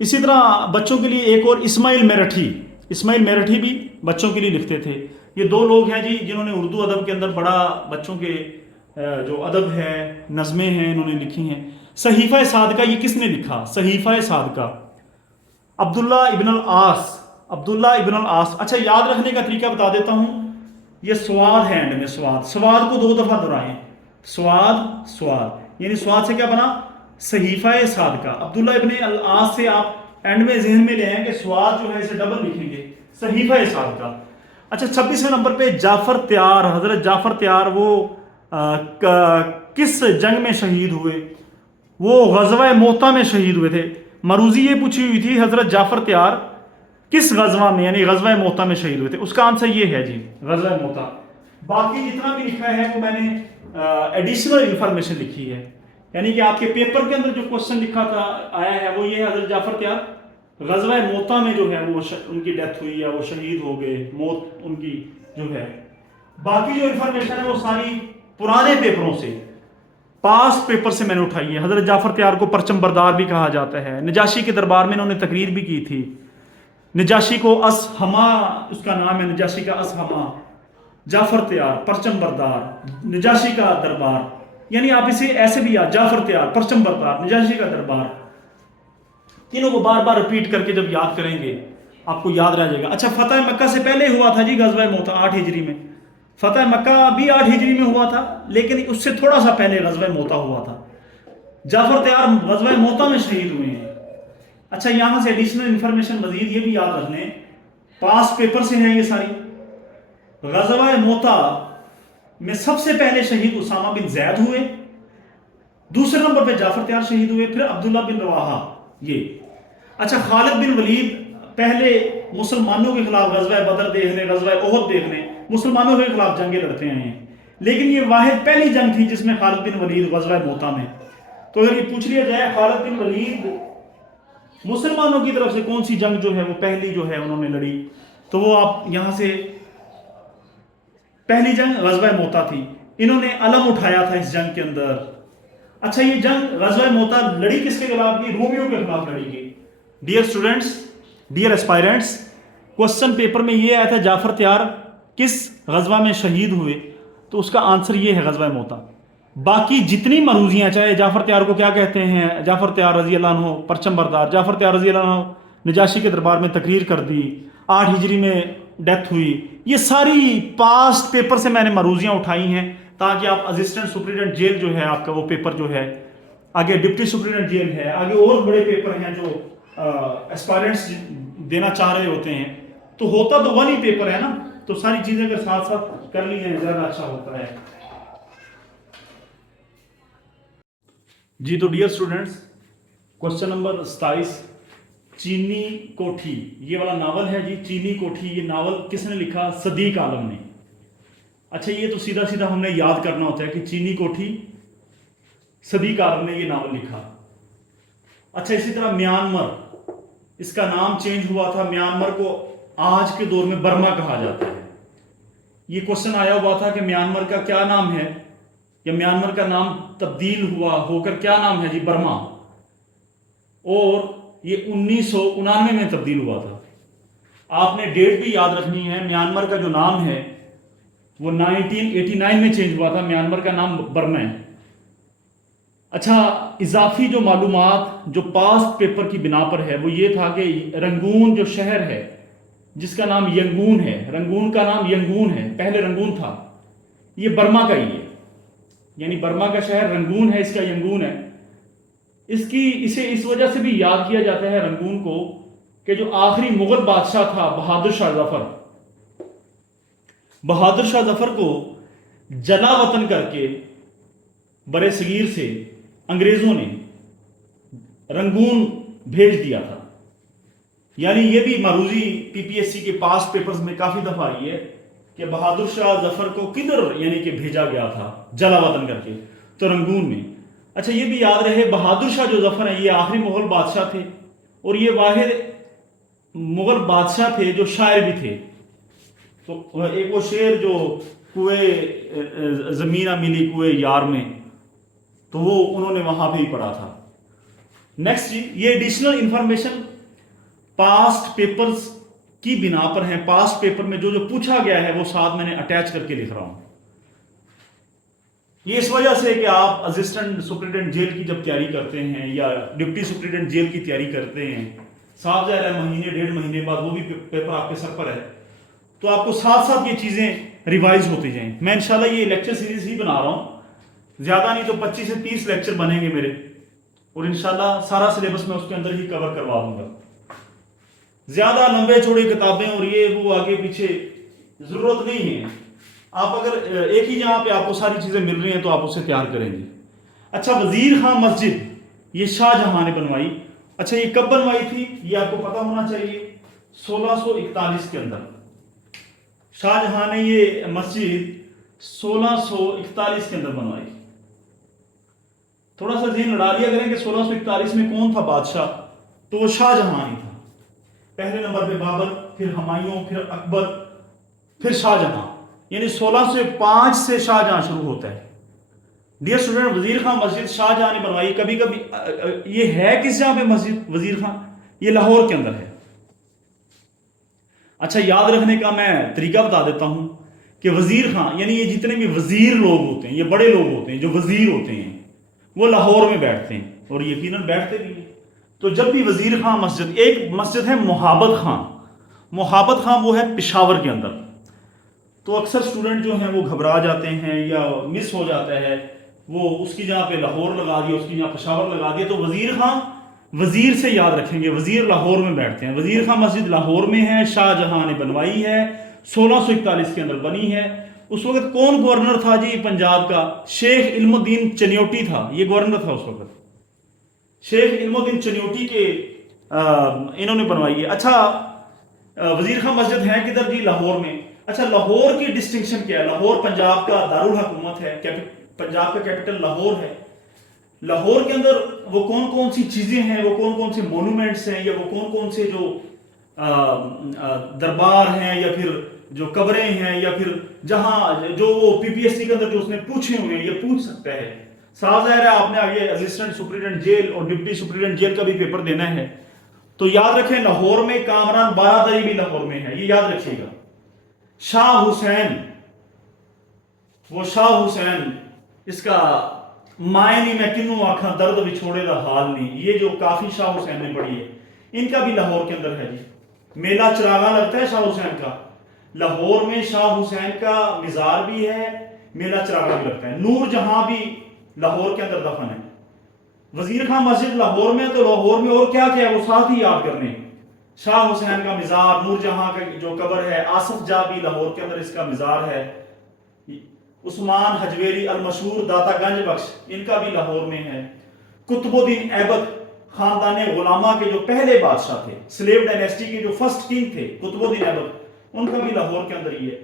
اسی طرح بچوں کے لیے ایک اور اسماعیل میرٹھی بھی بچوں کے لیے لکھتے تھے. یہ دو لوگ ہیں جی جنہوں نے اردو ادب کے اندر بڑا بچوں کے جو ادب ہے، نظمیں ہیں، انہوں نے لکھی ہیں. صحیفہ صادقہ یہ کس نے لکھا؟ صحیفہ صادقہ عبداللہ ابن العاص. اچھا یاد رکھنے کا طریقہ بتا دیتا ہوں، یہ سواد ہے، اینڈ میں سواد کو 2 دفعہ دہرائیں، سواد یعنی سواد سے کیا بنا؟ صحیفہ صادقہ. عبداللہ ابن العاص سے آپ اینڈ میں ذہن میں لے آئیں کہ سواد جو ہے اسے ڈبل لکھیں گے، صحیفہ صادقہ. अच्छा 26वें नंबर पे जाफर त्यार, हजरत जाफर त्यार वो किस जंग में शहीद हुए? वो गजवा मोता में शहीद हुए थे। मरूजी ये पूछी हुई थी हजरत जाफर त्यार किस गजवा में यानी गजवा मोता में शहीद हुए थे। उसका आंसर ये है जी गजवा मोता। बाकी जितना भी लिखा है वो मैंने एडिशनल इंफॉर्मेशन लिखी है, यानी कि आपके पेपर के अंदर जो क्वेश्चन लिखा था आया है वो ये है हजरत जाफर त्यार गजवा मोता में जो है वो उनकी डेथ हुई या वो शहीद हो गए, मौत उनकी जो है। बाकी जो इंफॉर्मेशन है वो सारी पुराने पेपरों से, पास पेपर से मैंने उठाई है। हजरत जाफर त्यार को परचम बरदार भी कहा जाता है। नजाशी के दरबार में इन्होंने तकरीर भी की थी। नजाशी को असहमा उसका नाम है, नजाशी का असहमा, जाफर त्यार परचम बरदार, नजाशी का दरबार, यानी आप इसे ऐसे भी याद, जाफर त्यार परचम बरदार नजाशी का दरबार, तीनों को बार बार रिपीट करके जब याद करेंगे आपको याद रह जाएगा। अच्छा फतेह मक्का से पहले हुआ था जी गजवा मोता 8 हिजरी में। फतेह मक्का भी 8 हिजरी में हुआ था, लेकिन उससे थोड़ा सा पहले गजवा मोता हुआ था। जाफर त्यार गजवा मोता में शहीद हुए हैं। अच्छा यहां से एडिशनल इंफॉर्मेशन मजीद ये भी याद रख लें, पास पेपर से है ये सारी। गजवा मोता में सबसे पहले शहीद उसामा बिन जैद हुए, दूसरे नंबर पे जाफर त्यार शहीद हुए, फिर अब्दुल्ला बिन रवाहा ये। अच्छा खालिद बिन वलीद पहले मुसलमानों के खिलाफ गजवा बदर देखने, गजवा ओहद देखने, मुसलमानों के खिलाफ जंगें लड़ते आए हैं, लेकिन ये वाहिद पहली जंग थी जिसमें खालिद बिन वलीद गजवा मोता में। तो अगर ये पूछ लिया जाए खालिद बिन वलीद मुसलमानों की तरफ से कौन सी जंग जो है वो पहली जो है उन्होंने लड़ी, तो वो आप यहां से पहली जंग गजवा मोता थी। इन्होंने अलम उठाया था इस जंग के अंदर। अच्छा ये जंग गजवा मोता लड़ी किसके खिलाफ की? रोमियो के खिलाफ लड़ी गई। Dear students, dear aspirants, question paper में ये आया था जाफर त्यार किस गजवा में शहीद हुए, तो उसका आंसर ये है गजवा मोता। बाकी जितनी मरूजियां, चाहे जाफर त्यार को क्या कहते हैं, जाफर त्यार रजी अल्लाह अन्हु परचम बरदार, जाफर त्यार रजी अल्लाह अन्हु नजाशी के दरबार में तकरीर कर दी, 8 हिजरी में डेथ हुई, ये सारी पास्ट पेपर से मैंने मरूजियां उठाई हैं ताकि आप असिस्टेंट सुप्रिटेंडेंट जेल जो है आपका वो पेपर जो है, आगे डिप्टी सुप्रिटेंडेंट जेल है, आगे और बड़े पेपर हैं जो एस्पायरेंट्स देना चाह रहे होते हैं, तो होता तो वन ही पेपर है ना, तो सारी चीजें अगर साथ साथ कर ली जाए ज्यादा अच्छा होता है जी। तो डियर स्टूडेंट्स, क्वेश्चन नंबर 27, चीनी कोठी, ये वाला नावल है जी चीनी कोठी। ये नावल किसने लिखा? सदीक आलम ने। अच्छा ये तो सीधा सीधा हमने याद करना होता है कि चीनी कोठी सदीक आलम ने ये नावल लिखा। अच्छा इसी तरह म्यांमार, इसका नाम चेंज हुआ था, म्यांमार को आज के दौर में बर्मा कहा जाता है। ये क्वेश्चन आया हुआ था कि म्यांमार का क्या नाम है, या म्यांमार का नाम तब्दील हुआ होकर क्या नाम है जी? बर्मा। और ये 1999 में तब्दील हुआ था। आपने डेट भी याद रखनी है, म्यांमार का जो नाम है वो 1989 में चेंज हुआ था, म्यांमार का नाम बर्मा है। अच्छा इजाफी जो मालूमात जो पास्ट पेपर की बिना पर है वो ये था कि रंगून जो शहर है जिसका नाम यंगून है, रंगून का नाम यंगून है, पहले रंगून था, ये बर्मा का ही है, यानी बर्मा का शहर रंगून है, इसका यंगून है। इसे इस वजह से भी याद किया जाता है रंगून को कि जो आखिरी मुगल बादशाह था बहादुर शाह जफर, बहादुर शाह जफर को जला वतन करके बड़े सगीर से अंग्रेजों ने रंगून भेज दिया था। यानी ये भी मरूजी पीपीएससी के पास पेपर्स में काफी दफा आई है कि बहादुर शाह जफर को किधर यानी कि भेजा गया था जला वतन करके, तो रंगून में। अच्छा ये भी याद रहे बहादुर शाह जो जफर है ये आखिरी मुगल बादशाह थे और ये वाहिद मुगल बादशाह थे जो शायर भी थे। तो एक वो शेर जो कुएं जमीना मिली कुएं यार में, तो वो उन्होंने वहां पे ही पढ़ा था। नेक्स्ट जी, ये एडिशनल इंफॉर्मेशन पास्ट पेपर्स की बिना पर है, पास्ट पेपर में जो जो पूछा गया है वो साथ मैंने अटैच करके लिख रहा हूं। ये इस वजह से कि आप असिस्टेंट सुप्रिटेंडेंट जेल की जब तैयारी करते हैं या डिप्टी सुप्रिटेंडेंट जेल की तैयारी करते हैं, साफ ज़ाहिर है महीने 1.5 महीने बाद वो भी पेपर आपके सर पर है, तो आपको साथ साथ ये चीज़ें रिवाइज होती जाएं। मैं इंशाल्लाह ये लेक्चर सीरीज ही बना रहा हूँ, ज़्यादा नहीं तो 25 से 30 लेक्चर बनेंगे मेरे, और इंशाल्लाह सारा सिलेबस मैं उसके अंदर ही कवर करवा दूंगा। ज़्यादा लंबे चौड़े किताबें और ये वो आगे पीछे ज़रूरत नहीं है। आप अगर एक ही जहाँ पे आपको सारी चीज़ें मिल रही हैं तो आप उसे तैयार करेंगे। अच्छा, वज़ीर खां मस्जिद ये शाहजहां ने बनवाई। अच्छा, ये कब बनवाई थी ये आपको पता होना चाहिए, 1641 के अंदर शाहजहां ने ये मस्जिद 1641 के अंदर बनवाई। थोड़ा सा ज़हन लड़ा लिया करें कि 1641 में कौन था बादशाह, तो वो शाहजहां ही था। पहले नंबर पे बाबर, फिर हुमायूं, फिर अकबर, फिर शाहजहां, यानी 1605 से शाहजहां शुरू होता है। डियर स्टूडेंट, वजीर खां मस्जिद शाहजहां ने बनवाई। कभी कभी ये है किस जगह पे मस्जिद वजीर खां, ये लाहौर के अंदर है। अच्छा, याद रखने का मैं तरीका बता देता हूं कि वजीर खां यानी ये जितने भी वजीर लोग होते हैं, ये बड़े लोग होते हैं जो वजीर होते हैं, वो लाहौर में बैठते हैं और यकीनन बैठते भी हैं। तो जब भी वजीर खां मस्जिद, एक मस्जिद है मोहब्बत खां, मोहब्बत खां वो है पेशावर के अंदर। तो अक्सर स्टूडेंट जो हैं वो घबरा जाते हैं या मिस हो जाता है, वो उसकी जगह पे लाहौर लगा दिया, उसकी जगह पेशावर लगा दिया। तो वजीर खां वजीर से याद रखेंगे, वजीर लाहौर में बैठते हैं। वजीर खां मस्जिद लाहौर में है, शाहजहां ने बनवाई है, 1641 के अंदर बनी है। उस वक्त कौन गवर्नर था जी पंजाब का? शेख इल्मुद्दीन चनियोटी था, ये गवर्नर था उस वक्त। शेख इल्मुद्दीन चनियोटी के इन्होंने बनवाई है। अच्छा, वजीर खां मस्जिद है किधर जी? लाहौर में। अच्छा, लाहौर की डिस्टिंक्शन क्या है? लाहौर पंजाब का दारुल हुकूमत है, पंजाब का कैपिटल लाहौर है। लाहौर के अंदर वो कौन कौन सी चीजें हैं, वो कौन कौन से मोनूमेंट्स हैं, या वो कौन कौन से जो दरबार हैं, या फिर जो कब्रें हैं, या फिर जहां जो वो पीपीएससी के अंदर जो उसने पूछे हुए हैं, ये पूछ सकता है। साफ ज़ाहिर है आपने आगे असिस्टेंट सुपरिटेंडेंट जेल और डिप्टी सुपरिटेंडेंट जेल का भी पेपर देना है। तो याद रखें, लाहौर में कामरान बारादरी भी लाहौर में है, ये याद रखिएगा। शाह हुसैन, वो शाह हुसैन, इसका मायनी मैं किन्नू आखा दर्द विछोड़े दा हाल नहीं, ये जो काफी शाह हुसैन ने पढ़ी है, इनका भी लाहौर के अंदर है जी। मेला चरागा लगता है शाह हुसैन का, लाहौर में शाह हुसैन का मिजार भी है, मेला चरागा भी लगता है। नूर जहां भी लाहौर के अंदर दफन है। वजीर खां मस्जिद लाहौर में, तो लाहौर में और क्या क्या है वो साथ ही याद करने। शाह हुसैन का मिजार, नूर जहां का जो कब्र है, आसफ जा भी लाहौर के अंदर इसका मिजार है, उस्मान हजवेरी अल मशहूर दाता गंज बख्श, इनका भी लाहौर में है। कुतुबुद्दीन ऐबक खानदान गुलामा के जो पहले बादशाह थे, स्लेव डायनेस्टी के जो फर्स्ट किंग थे कुतुबुद्दीन ऐबक, उनका भी लाहौर के अंदर ही है।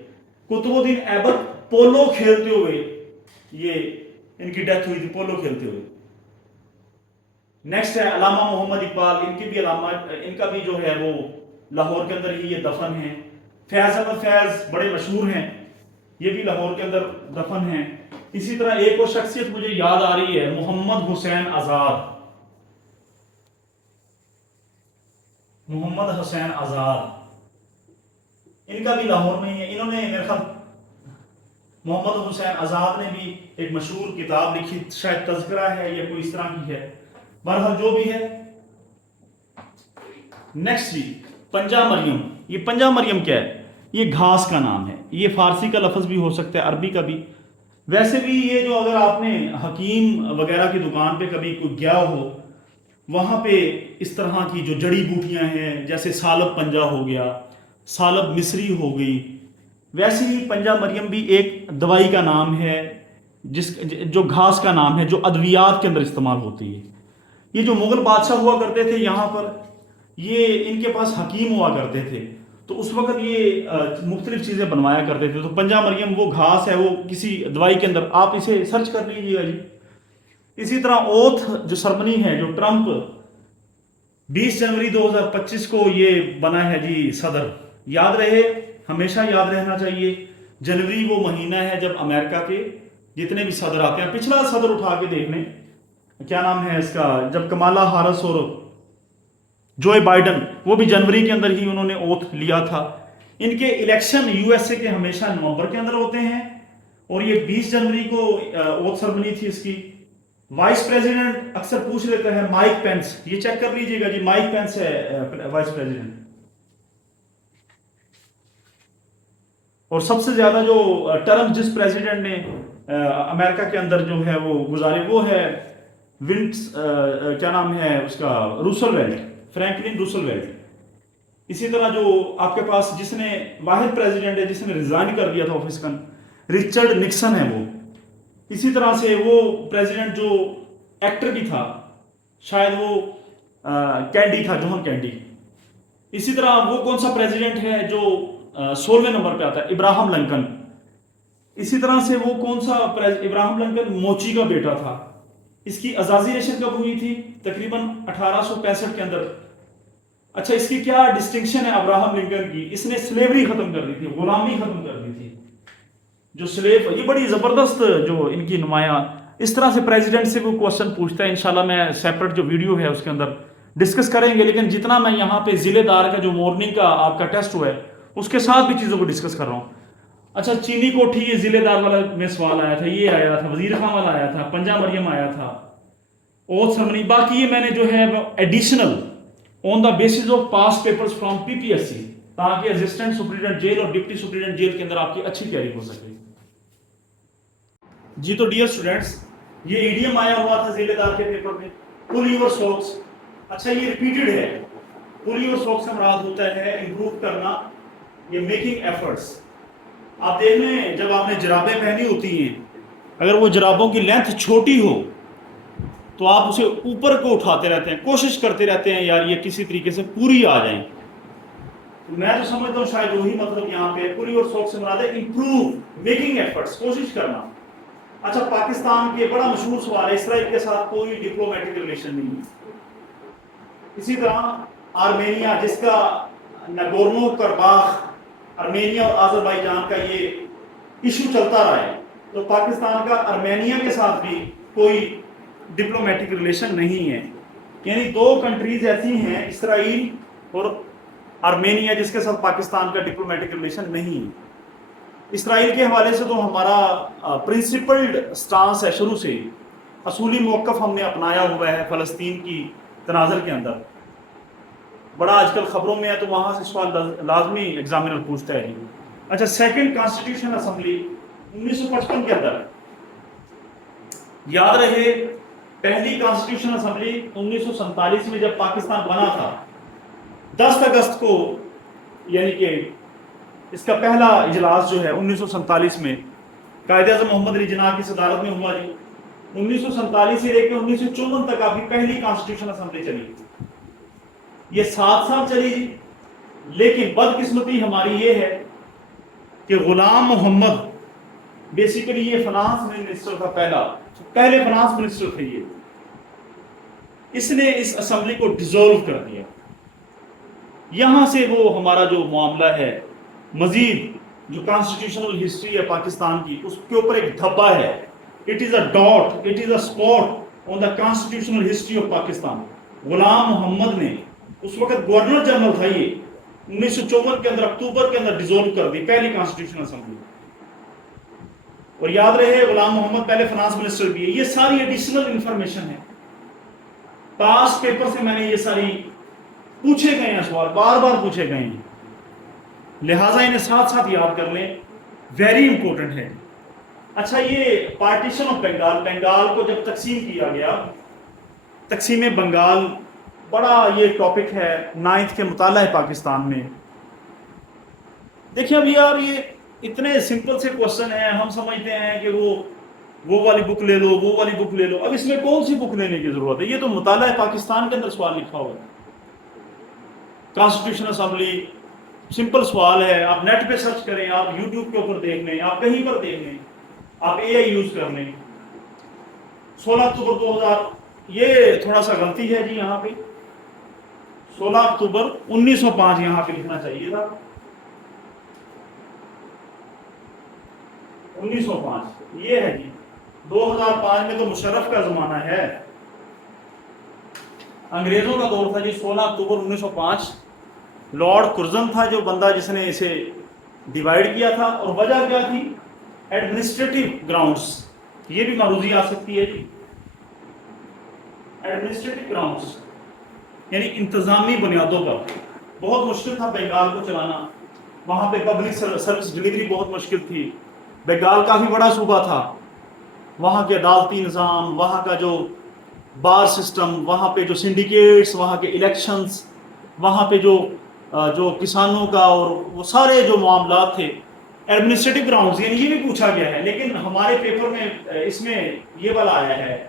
कुतुबुद्दीन ऐबक पोलो खेलते हुए, ये इनकी डेथ हुई थी पोलो खेलते हुए। नेक्स्ट है अलामा मोहम्मद इकबाल, इनका भी जो है वो लाहौर के अंदर ही ये दफन है। फैज अहमद फैज बड़े मशहूर हैं, ये भी लाहौर के अंदर दफन है। इसी तरह एक और शख्सियत मुझे याद आ रही है, मोहम्मद हुसैन आजाद, मोहम्मद हुसैन आजाद, इनका भी लाहौर में ही है। इन्होंने मेरे ख्याल मोहम्मद हुसैन आजाद ने भी एक मशहूर किताब लिखी, शायद तज़किरा है या कोई इस तरह की है, बहरहाल जो भी है। नेक्स्ट जी, पंजा मरियम। ये पंजा मरियम क्या है? ये घास का नाम है, ये फारसी का लफ्ज़ भी हो सकता है, अरबी का भी। वैसे भी ये जो, अगर आपने हकीम वगैरह की दुकान पे कभी कोई गया हो, वहाँ पे इस तरह की जो जड़ी बूटियाँ हैं, जैसे सालब पंजा हो गया, सालब मिस्री हो गई, वैसे ही पंजा मरियम भी एक दवाई का नाम है, जो घास का नाम है, जो अद्वियात के अंदर इस्तेमाल होती है। ये जो मुग़ल बादशाह हुआ करते थे यहाँ पर, ये इनके पास हकीम हुआ करते थे, तो उस वक्त ये मुख्तलिफ चीज़ें बनवाया करते थे। तो पंजा मरियम वो घास है, वो किसी दवाई के अंदर, आप इसे सर्च कर लीजिएगा जी। इसी तरह ओथ जो सरमनी है, जो ट्रंप 20 जनवरी 2025 को ये बना है जी सदर, याद रहे, हमेशा याद रहना चाहिए। जनवरी वो महीना है जब अमेरिका के जितने भी सदर आते हैं, पिछला सदर उठा के देख लें, क्या नाम है इसका, जब कमाला हारिस और जो बाइडन, वो भी जनवरी के अंदर ही उन्होंने ओथ लिया था। इनके इलेक्शन यूएसए के हमेशा नवंबर के अंदर होते हैं, और ये 20 जनवरी को ओथ सेरेमनी थी इसकी। वाइस प्रेसिडेंट अक्सर पूछ लेता है, माइक पेंस, ये चेक कर लीजिएगा जी, माइक पेंस है वाइस प्रेसिडेंट। और सबसे ज्यादा जो टर्म जिस प्रेसिडेंट ने अमेरिका के अंदर जो है वो गुजारे, वो है क्या नाम है उसका, रूसवेल्ट, फ्रैंकलिन रूसवेल्ट। इसी तरह जो आपके पास जिसने वाहिद प्रेसिडेंट है जिसने रिजाइन कर दिया था ऑफिस का, रिचर्ड निक्सन है वो। इसी तरह से वो प्रेसिडेंट जो एक्टर भी था, शायद वो कैंडी था, जॉन कैंडी। इसी तरह वो कौन सा प्रेसिडेंट है जो 16वें नंबर पे आता है, इब्राहिम लिंकन। इसी तरह से वो कौन सा इब्राहिम लिंकन मोची का बेटा था। इसकी आजादी कब हुई थी? तकरीबन 1865 के अंदर। अच्छा, इसकी क्या डिस्टिंक्शन है अब्राहम लिंकन की? इसने स्लेवरी खत्म कर दी थी, गुलामी खत्म कर दी थी। जो स्लेव, ये बड़ी जबरदस्त जो इनकी नुमाया, इस तरह से प्रेसिडेंट से वो क्वेश्चन पूछता है। इंशाल्लाह मैं सेपरेट जो वीडियो है उसके अंदर डिस्कस करेंगे, लेकिन जितना मैं यहाँ पे जिलेदार का जो मॉर्निंग का आपका टेस्ट हुआ है उसके साथ भी चीज़ों को डिस्कस कर रहा हूँ। अच्छा, चीनी कोठी, ये जिलेदार वाला में सवाल आया था, ये आया था, वजीर खान वाला आया था, पंजा मरियम आया था, ओथ सेरेमनी। बाकी ये मैंने जो है additional on the basis of pass papers from PPSC, ताकि असिस्टेंट सुप्रीडेंट जेल और डिप्टी सुप्रीडेंट जेल के अंदर आपकी अच्छी तैयारी हो सके। जी तो डियर स्टूडेंट्स, ये ईडीएम आया हुआ था जिलेदार के पेपर में, पुल योर सॉक्स। अच्छा, ये रिपीटेड है। पुल योर सॉक्स का मुराद होता है इंप्रूव करना, ये मेकिंग एफर्ट्स। आप देख लें, जब आपने जुराबें पहनी होती हैं, अगर वो जुराबों की लेंथ छोटी हो तो आप उसे ऊपर को उठाते रहते हैं, कोशिश करते रहते हैं यार ये किसी तरीके से पूरी आ जाए। तो मैं तो समझता हूँ शायद वही मतलब यहाँ पे पूरी और सॉक्स से मुराद है इंप्रूव, मेकिंग एफर्ट्स, कोशिश करना। अच्छा, पाकिस्तान के बड़ा मशहूर सवाल है, इसराइल के साथ कोई डिप्लोमेटिक रिलेशन नहीं है। इसी तरह आर्मेनिया, जिसका नगोर्नो करबाख, आर्मेनिया और अजरबैजान का ये इशू चलता रहा है, तो पाकिस्तान का आर्मेनिया के साथ भी कोई डिप्लोमेटिक रिलेशन नहीं है। यानी दो कंट्रीज ऐसी हैं, इसराइल और आर्मेनिया, जिसके साथ पाकिस्तान का डिप्लोमेटिक रिलेशन नहीं है। इसराइल के हवाले से तो हमारा प्रिंसिपल्ड स्टांस है, शुरू से असूली मौक़िफ़ हमने अपनाया हुआ है फ़लस्तीन की तनाज़ुर के अंदर। बड़ा आजकल ख़बरों में है, तो वहाँ से सवाल लाजमी एग्जामिनर पूछता है। अच्छा, सेकंड कॉन्स्टिट्यूशन असम्बली 1955 के अंदर, याद रहे पहली कॉन्स्टिट्यूशन असम्बली 1947 में जब पाकिस्तान बना था, 10 अगस्त को, यानी कि इसका पहला इजलास जो है 1947 में कायदे-ए-आज़म मोहम्मद अली जिन्ना की सदारत में हुआ जी। 1947 से लेकर 1954 तक आपकी पहली कॉन्स्टिट्यूशन असम्बली चली। ये 7 साल चली जी, लेकिन बदकिस्मती हमारी ये है कि गुलाम मोहम्मद, बेसिकली ये फाइनेंस मिनिस्टर था, पहले फाइनेंस मिनिस्टर थे ये, इसने इस असेंबली को डिसॉल्व कर दिया। यहां से वो हमारा जो मामला है, मजीद जो कॉन्स्टिट्यूशनल हिस्ट्री है पाकिस्तान की, उसके ऊपर एक धब्बा है। It is a dot, it is a spot on the constitutional history of Pakistan. Ghulam Mohammad ने, उस वक्त गवर्नर जनरल था ये, 1954 के अंदर अक्टूबर के अंदर डिसॉल्व कर दी पहली कॉन्स्टिट्यूशनल असेंबली। और याद रहे, गुलाम मोहम्मद पहले फाइनेंस मिनिस्टर भी है। ये सारी एडिशनल इंफॉर्मेशन है, पास पेपर से मैंने ये सारी पूछे गए हैं सवाल, बार बार पूछे गए हैं, लिहाजा इन्हें साथ साथ याद कर लें, वेरी इंपॉर्टेंट है। अच्छा, ये पार्टीशन ऑफ बंगाल, बंगाल को जब तकसीम किया गया, तकसीम बंगाल बड़ा ये टॉपिक है, 9th के मुताला है पाकिस्तान में। देखिए अब यार, ये इतने सिंपल से क्वेश्चन हैं, हम समझते हैं कि वो वाली बुक ले लो, वो वाली बुक ले लो। अब इसमें कौन सी बुक लेने की जरूरत है? ये तो मुताला है पाकिस्तान के अंदर सवाल लिखा हुआ है, कॉन्स्टिट्यूशन असेंबली, सिंपल सवाल है। आप नेट पे सर्च करें, आप यूट्यूब के ऊपर देख लें, आप कहीं पर देख लें, आप AI यूज कर लें। 16 अक्टूबर 2000, ये थोड़ा सा गलती है जी यहाँ पे, 16 अक्टूबर 1905 यहाँ पे लिखना चाहिए था, 1905 ये है जी। 2005 में तो मुशर्रफ का जमाना है, अंग्रेजों का दौर था जी। 16 अक्टूबर 1905 लॉर्ड कुर्जन था जो बंदा जिसने इसे डिवाइड किया था। और वजह क्या थी? एडमिनिस्ट्रेटिव ग्राउंड्स, ये भी मारूजी आ सकती है जी। एडमिनिस्ट्रेटिव ग्राउंड्स यानी इंतजामी बुनियादों पर बहुत मुश्किल था बंगाल को चलाना। वहाँ पे पब्लिक सर्विस डिलीवरी बहुत मुश्किल थी। बंगाल काफ़ी बड़ा सूबा था, वहाँ के अदालती निज़ाम, वहाँ का जो बार सिस्टम, वहाँ पे जो सिंडिकेट्स, वहाँ के इलेक्शंस, वहाँ पे जो جو کسانوں کا اور وہ سارے جو معاملات تھے ایڈمنسٹریٹو گراؤنڈز، یعنی یہ بھی پوچھا گیا ہے. لیکن ہمارے پیپر میں اس میں یہ والا آیا ہے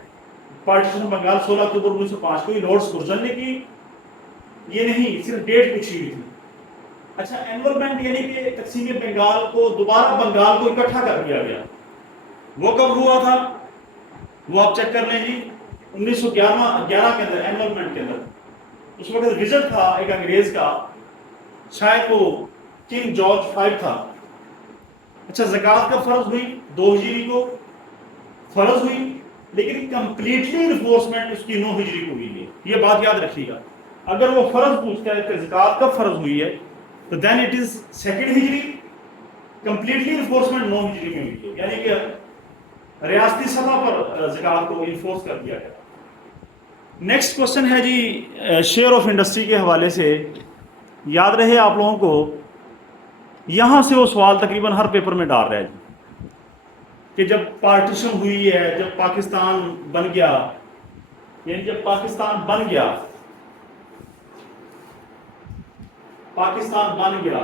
پارٹیشن بنگال 16 اکتوبر 1905 کو، یہ لارڈس کرزن نے کی، یہ نہیں، صرف ڈیٹ پوچھی ہوئی تھی. اچھا انولمنٹ یعنی کہ تقسیم بنگال کو دوبارہ بنگال کو اکٹھا کر دیا گیا، وہ کب ہوا تھا وہ آپ چیک کر لیں جی. 1911 کے اندر انولمنٹ کے اندر اس وقت وزٹ تھا ایک انگریز کا، شاید وہ کنگ جارج 5 تھا. اچھا زکوٰۃ کا فرض ہوئی 2 ہجری کو فرض ہوئی، لیکن کمپلیٹلی انفورسمنٹ اس کی 9 ہجری کو ہوئی ہے. یہ بات یاد رکھیے گا. اگر وہ فرض پوچھتا ہے کہ زکوٰۃ کب فرض ہوئی ہے تو دین اٹ از 2 ہجری، کمپلیٹلی انفورسمنٹ 9 ہجری میں ہوئی ہے، یعنی کہ ریاستی سطح پر زکوٰۃ کو انفورس کر دیا گیا. نیکسٹ کوشچن ہے جی شیئر آف انڈسٹری کے حوالے سے. یاد رہے آپ لوگوں کو، یہاں سے وہ سوال تقریباً ہر پیپر میں ڈال رہا ہے جی کہ جب پارٹیشن ہوئی ہے، جب پاکستان بن گیا، یعنی جب پاکستان بن گیا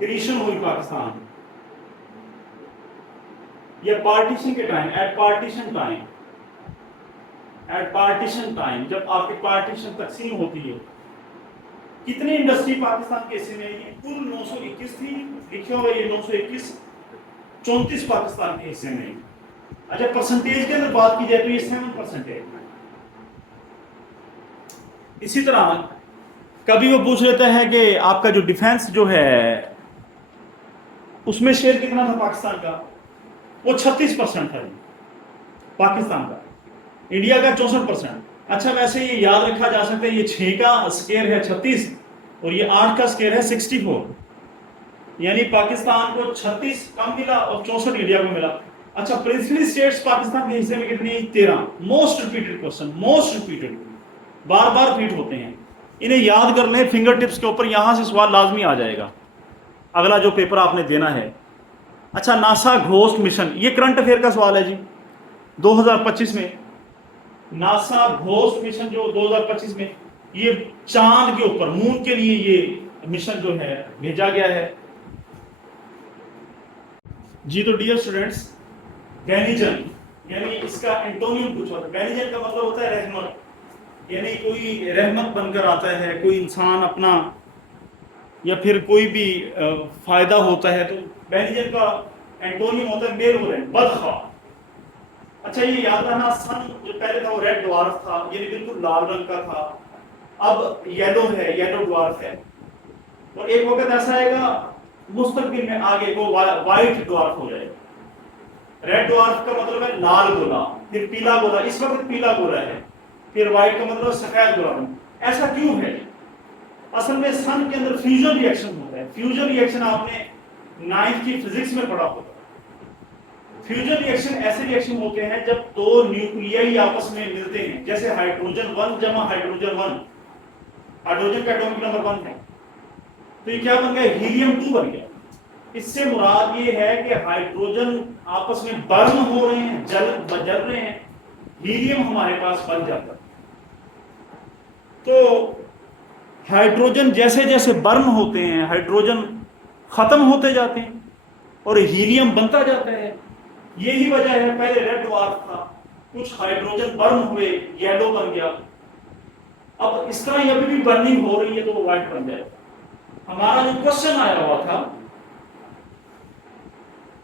کریشن ہوئی پاکستان، یا پارٹیشن کے ٹائم، ایٹ پارٹیشن ٹائم جب آپ کی پارٹیشن تقسیم ہوتی ہے، کتنی انڈسٹری پاکستان کے حصے میں؟ یہ کل 921 تھی، لکھے ہوئے یہ 921، 34 پاکستان کے حصے میں. اچھا پرسنٹیج کے اندر بات کی جائے تو یہ 7% ہے. اسی طرح کبھی وہ پوچھ لیتا ہے کہ آپ کا جو ڈیفینس جو ہے اس میں شیئر کتنا تھا پاکستان کا؟ وہ 36% تھا پاکستان کا، انڈیا کا 64%. اچھا ویسے یہ یاد رکھا جا سکتا ہے، یہ 6 کا اسکیئر ہے 36 اور یہ 8 کا اسکیئر ہے 64، یعنی پاکستان کو 36 کم ملا اور 64 انڈیا کو ملا. اچھا پرنسپلی اسٹیٹس پاکستان کے حصے میں کتنی؟ 13. موسٹ ریپیٹڈ کوশ্چن، موسٹ ریپیٹڈ، بار بار ریپیٹ ہوتے ہیں. انہیں یاد کر لیں فنگر ٹپس کے اوپر، یہاں سے سوال لازمی آ جائے گا اگلا جو پیپر آپ نے دینا ہے. اچھا ناسا گھوسٹ مشن، یہ کرنٹ افیئر کا سوال ہے جی 2025 میں. ناسا گھوسٹ مشن جو 2025 میں، یہ چاند کے اوپر، مون کے لیے یہ مشن جو ہے بھیجا گیا ہے جی. تو ڈیئر اسٹوڈینٹس، بینیجن یعنی اس کا اینٹونیم پوچھا تھا. بینیجن کا مطلب ہوتا ہے رحمت، یعنی کوئی رحمت بن کر آتا ہے، کوئی انسان اپنا یا پھر کوئی بھی فائدہ ہوتا ہے تو بینیجن کا اینٹونیم ہوتا ہے میلورین، بدخواہ. اچھا یہ یاد رہنا، سن جو پہلے تھا وہ ریڈ ڈوارف تھا، یعنی بالکل لال رنگ کا تھا، اب یلو ہے، یلو ڈوارف ہے. اور ایک وقت ایسا آئے گا مستقبل میں آگے وہ وائٹ ڈوارف ہو جائے گا. ریڈ ڈوارف کا مطلب ہے لال گولا، پھر پیلا گولا، اس وقت پیلا گولا ہے، پھر وائٹ کا مطلب سفید گولا. ایسا کیوں ہے؟ اصل میں سن کے اندر فیوژن ری ایکشن ہوتا ہے. فیوژن ری ایکشن آپ نے 9th کی فزکس میں پڑھا ہوگا. فیوژن ری ایکشن ایسے ری ایکشن ہوتے ہیں جب 2 نیوکلیائی آپس میں ملتے ہیں، جیسے ہائیڈروجن 1 جمع ہائیڈروجن 1، ہائیڈروجن کا ایٹمک نمبر 1 ہے، تو یہ کیا بن گیا؟ ہیلیم 2 بن گیا. اس سے مراد یہ ہے کہ ہائیڈروجن آپس میں برن ہو رہے ہیں، جل رہے ہیں، ہیلیم ہمارے پاس بن جاتا ہے. تو ہائیڈروجن جیسے جیسے برن ہوتے ہیں، ہائیڈروجن ختم ہوتے جاتے ہیں اور ہیلیم بنتا جاتا ہے. یہی وجہ ہے پہلے ریڈ ڈوارف تھا، کچھ ہائیڈروجن برن ہوئے، یلو بن گیا. اب اس طرح یہ ابھی بھی برننگ ہو رہی ہے تو وہ وائٹ بن جائے. ہمارا جو کوشچن آیا ہوا تھا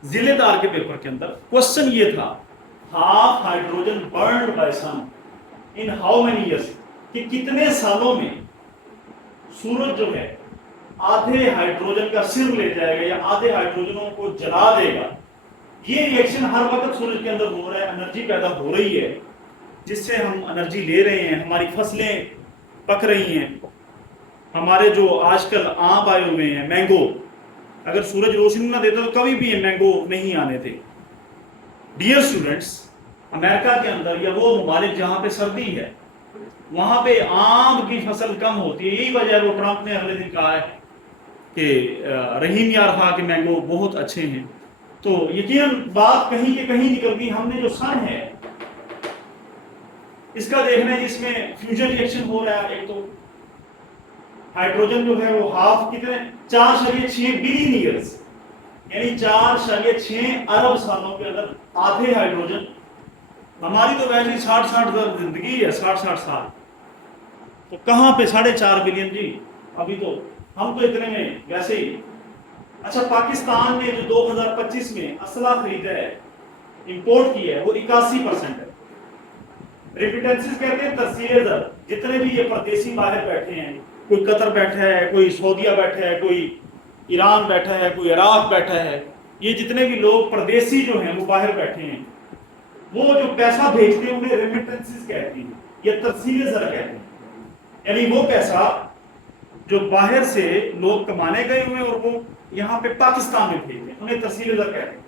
ضلع دار کے پیپر کے اندر، کوشچن یہ تھا half hydrogen burned by sun in how many years, کہ کتنے سالوں میں سورج جو ہے آدھے ہائیڈروجن کا سر لے جائے گا یا آدھے ہائیڈروجنوں کو جلا دے گا. یہ ری ایکشن ہر وقت سورج کے اندر ہو رہا ہے، انرجی پیدا ہو رہی ہے جس سے ہم انرجی لے رہے ہیں، ہماری فصلیں پک رہی ہیں. ہمارے جو آج کل آم آئے ہوئے ہیں، مینگو، اگر سورج روشنی نہ دیتا تو کبھی بھی یہ مینگو نہیں آنے تھے. ڈیئر اسٹوڈنٹس، امریکہ کے اندر یا وہ ممالک جہاں پہ سردی ہے وہاں پہ آم کی فصل کم ہوتی ہے. یہی وجہ ہے وہ ٹرمپ نے اگلے دن کہا ہے کہ رحیم یار خان کے مینگو بہت اچھے ہیں. تو یقیناً بات کہیں کہ کہیں نکل گئی. ہم نے جو سن ہے اس کا دیکھنا ہے، جس میں فیوژن ری ایکشن ہو رہا ہے. ایک تو हाइड्रोजन जो है वो हाफ कितने 4.6 बिलियन ईयर्स, यानी 4.6 अरब सालों के अंदर आधे हाइड्रोजन। हमारी तो वैसे ही 60 जिंदगी है, 60 साल, तो कहाँ पे 4.5 बिलियन जी, अभी तो हम तो इतने में वैसे ही। अच्छा, पाकिस्तान ने जो 2025 में असला खरीदा है, इंपोर्ट किया है, वो 81% है। रेमिटेंसेस कहते हैं तरसीले दर, जितने भी ये परदेसी बाहर बैठे हैं, कोई कतर बैठा है, कोई सऊदीया बैठा है, कोई ईरान बैठा है, कोई इराक बैठा है, ये जितने भी लोग परदेसी जो हैं वो बाहर बैठे हैं, वो जो पैसा भेजते हैं उन्हें रेमिटेंसेस कहते हैं या तरसीले दर कहते हैं। यानी वो पैसा जो बाहर से लोग कमाने गए हुए और वो यहाँ पे पाकिस्तान में भेजते हैं, उन्हें तरसीले दर कहते हैं।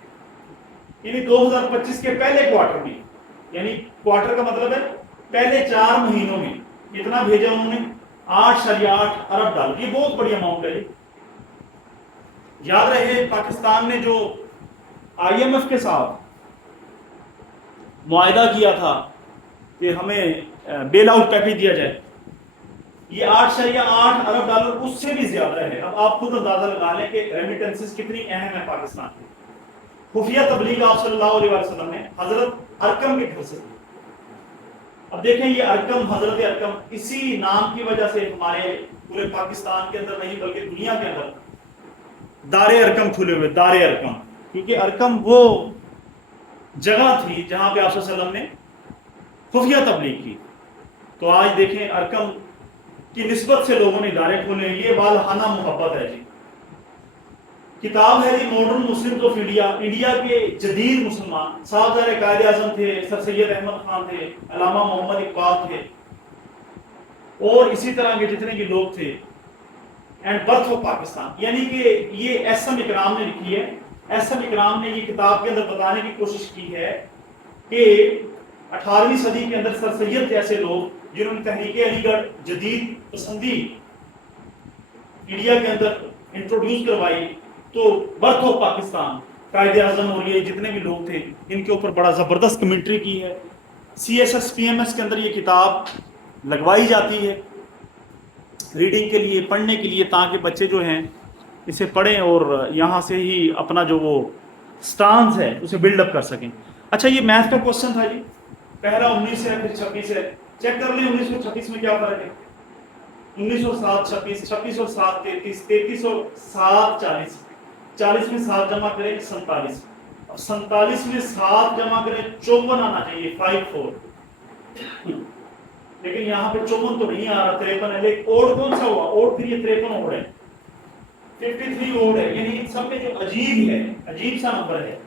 यानी 2025 के पहले क्वार्टर में, यानी क्वार्टर का मतलब है पहले 4 महीनों में कितना भेजा उन्होंने, 8.8 अरब डॉलर। ये बहुत बड़ी अमाउंट है। याद रहे, पाकिस्तान ने जो IMF के साथ मुआहदा किया था कि हमें बेल आउट पैकेज दिया जाए, ये 8.8 अरब डॉलर उससे भी ज्यादा है। अब आप खुद अंदाजा लगा लें कि रेमिटेंसेस कितनी अहम है पाकिस्तान में। खुफिया तबलीग आप सल्लल्लाहु अलैहि वसल्लम ने हजरत अरकम के घर से की। अब देखें, ये अरकम, हजरत अरकम, इसी नाम की वजह से हमारे पूरे पाकिस्तान के अंदर नहीं बल्कि दुनिया के अंदर दारे अरकम खुले हुए, दारे अरकम, क्योंकि अरकम वो जगह थी जहां पे आप सल्लल्लाहु अलैहि वसल्लम ने खुफिया तबलीग की। तो आज देखें, अरकम की निस्बत से लोगों ने दारे खोले। ये वालहाना मोहब्बत है जी। किताब है जी modern Muslim of India, India के जदीद मुसलमान। साहबजादे कायदे आजम थे, सर सैयद अहमद खान थे, अल्लामा मोहम्मद इकबाल थे, और इसी तरह के जितने भी लोग थे। एंड बर्थ ऑफ पाकिस्तान, यानी कि ये SM इकराम ने लिखी है। SM इकराम ने ये किताब के अंदर बताने की कोशिश की है कि 18वीं सदी के अंदर सर सैयद जैसे लोग जिन्होंने तहरीक अलीगढ़ जदीद पसंदी इंडिया के अंदर इंट्रोड्यूस करवाई, तो बर्थ ऑफ पाकिस्तान, कायदे आजम और ये जितने भी लोग थे, इनके ऊपर बड़ा ज़बरदस्त कमेंट्री की है। CSS PMS के अंदर ये किताब लगवाई जाती है रीडिंग के लिए, पढ़ने के लिए, ताकि बच्चे जो हैं इसे पढ़ें और यहाँ से ही अपना जो वो स्टांस है उसे बिल्डअप कर सकें। अच्छा, ये मैथ का क्वेश्चन था जी, पहला 19 है, फिर 26 है। चेक कर लें 1926 में क्या फर्क है। 1907 26, 26 और 7 33, 33 और 7 40, 40 में 7 जमा करें 47, और 47 में 7 जमा करें 54 आना चाहिए, 54। लेकिन यहाँ पे 54 तो नहीं आ रहा, 53 है। लेकिन ओड कौन सा हुआ, ओड, फिर ये 53 ओड है, 53 ओड है। यानी इन सब में जो अजीब है, अजीब सा नंबर है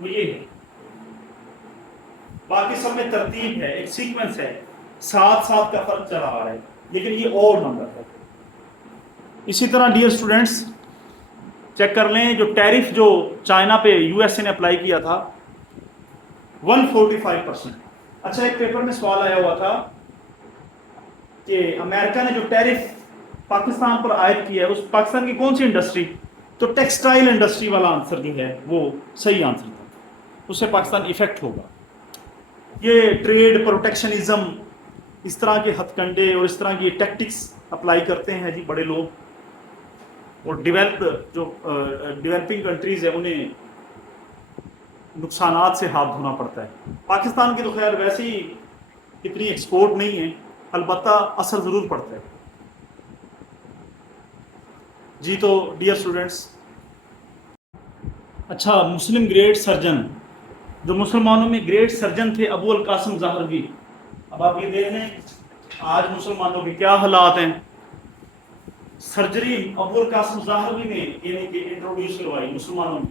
वो ये है। बाकी सब में तरतीब है, एक सीक्वेंस है, 7 का फर्क चला आ रहा है, लेकिन ये और नंबर है। इसी तरह डियर स्टूडेंट्स, चेक कर लें, जो टैरिफ जो चाइना पे USA ने अप्लाई किया था 145%। अच्छा, एक पेपर में सवाल आया हुआ था कि अमेरिका ने जो टैरिफ पाकिस्तान पर आयद किया है, उस पाकिस्तान की कौन सी इंडस्ट्री, तो टेक्सटाइल इंडस्ट्री वाला आंसर जो है वो सही आंसर था, उससे पाकिस्तान इफेक्ट होगा। ये ट्रेड प्रोटेक्शनिज्म, इस तरह के हथकंडे और इस तरह की टैक्टिक्स अप्लाई करते हैं जी बड़े लोग, और डेवलपिंग कंट्रीज है उन्हें नुकसानात से हाथ धोना पड़ता है। पाकिस्तान की तो खैर वैसे ही इतनी एक्सपोर्ट नहीं है, अलबत्ता असर ज़रूर पड़ता है जी। तो डियर स्टूडेंट्स, अच्छा, मुस्लिम ग्रेट सर्जन, जो मुसलमानों में ग्रेट सर्जन थे, अबू अल कासिम ज़ाहरवी। अब आप ये देख लें आज मुसलमानों के क्या हालात हैं। सर्जरी अबू अल कासिम ज़ाहरवी ने यानी कि इंट्रोड्यूस करवाई मुसलमानों में।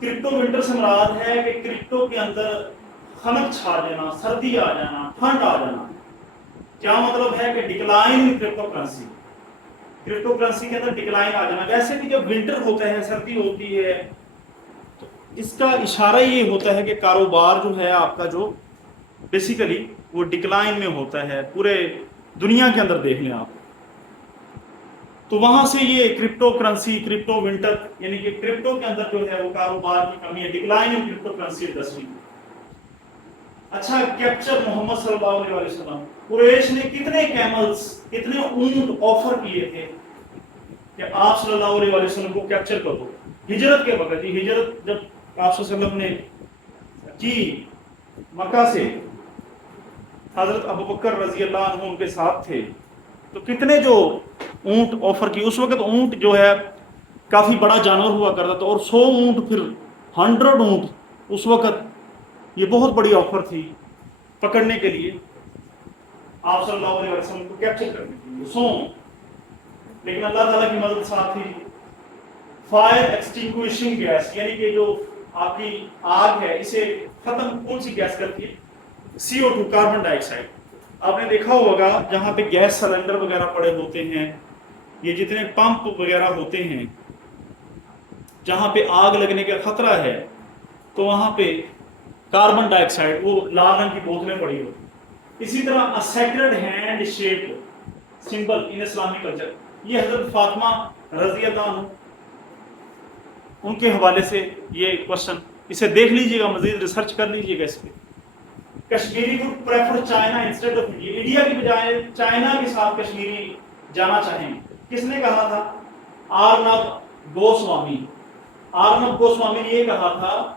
क्रिप्टो विंटर से मुराद है कि क्रिप्टो के अंदर खनक छा जाना, सर्दी आ जाना, ठंड आ जाना। क्या मतलब है कि decline in crypto currency, crypto currency के अंदर डिक्लाइन आ जाना। वैसे भी जब विंटर होता है, सर्दी होती है, तो इसका इशारा ये होता है कि कारोबार जो है आपका जो बेसिकली वो डिक्लाइन में होता है। पूरे दुनिया के अंदर देख लें आप, तो वहां से ये क्रिप्टो करेंसी, क्रिप्टो विंटर, यानी कि क्रिप्टो के अंदर जो है वो कारोबार की कमी है, decline in crypto currency industry. अच्छा, कैप्चर मोहम्मद सल्लल्लाहु अलैहि वसल्लम, कुरैश ने कितने कैमल्स, कितने ऊंट ऑफर किए थे कि आप सल्लल्लाहु अलैहि वसल्लम को कैप्चर कर दो। हिजरत के वक्त, हिजरत जब आप सल्लल्लाहु अलैहि वसल्लम ने की मक्का से, हजरत अबू बकर रजी अल्लाह अन्हु उनके साथ थे, तो कितने जो ऊंट ऑफर की। उस वक्त ऊंट जो है काफी बड़ा जानवर हुआ करता था, और 100 ऊंट, फिर 100 ऊंट, उस वक्त ये बहुत बड़ी ऑफर थी पकड़ने के लिए, आप सल्लल्लाहु अलैहि वसल्लम को कैप्चर करने के लिए 100। लेकिन अल्लाह ताला की मदद साथ थी। फायर एक्सटिंग्विशिंग गैस, यानी कि जो आपकी आग है इसे खत्म कौन सी गैस करती है? CO2, carbon dioxide. आपने देखा होगा जहाँ पे गैस सिलेंडर वगैरह पड़े होते हैं, ये जितने पंप वगैरह होते हैं, जहाँ पे आग लगने का खतरा है, तो वहाँ पे कार्बन डाइऑक्साइड, वो लाल रंग की बोतलें पड़ी होती। इसी तरह अ सेक्रेड हैंड शेप सिंबल इन इस्लामिक कल्चर, ये हजरत फातिमा रजी अल्लाह अन्हा उनके हवाले से ये क्वेश्चन, इसे देख लीजिएगा, मजीद रिसर्च कर लीजिएगा इस पे। Kashmiri would prefer China instead of India, India की बजाय चाइना के साथ कश्मीरी जाना चाहेंगे। किसने कहा था? आर्नब गोस्वामी। आर्नब गोस्वामी ने ये कहा था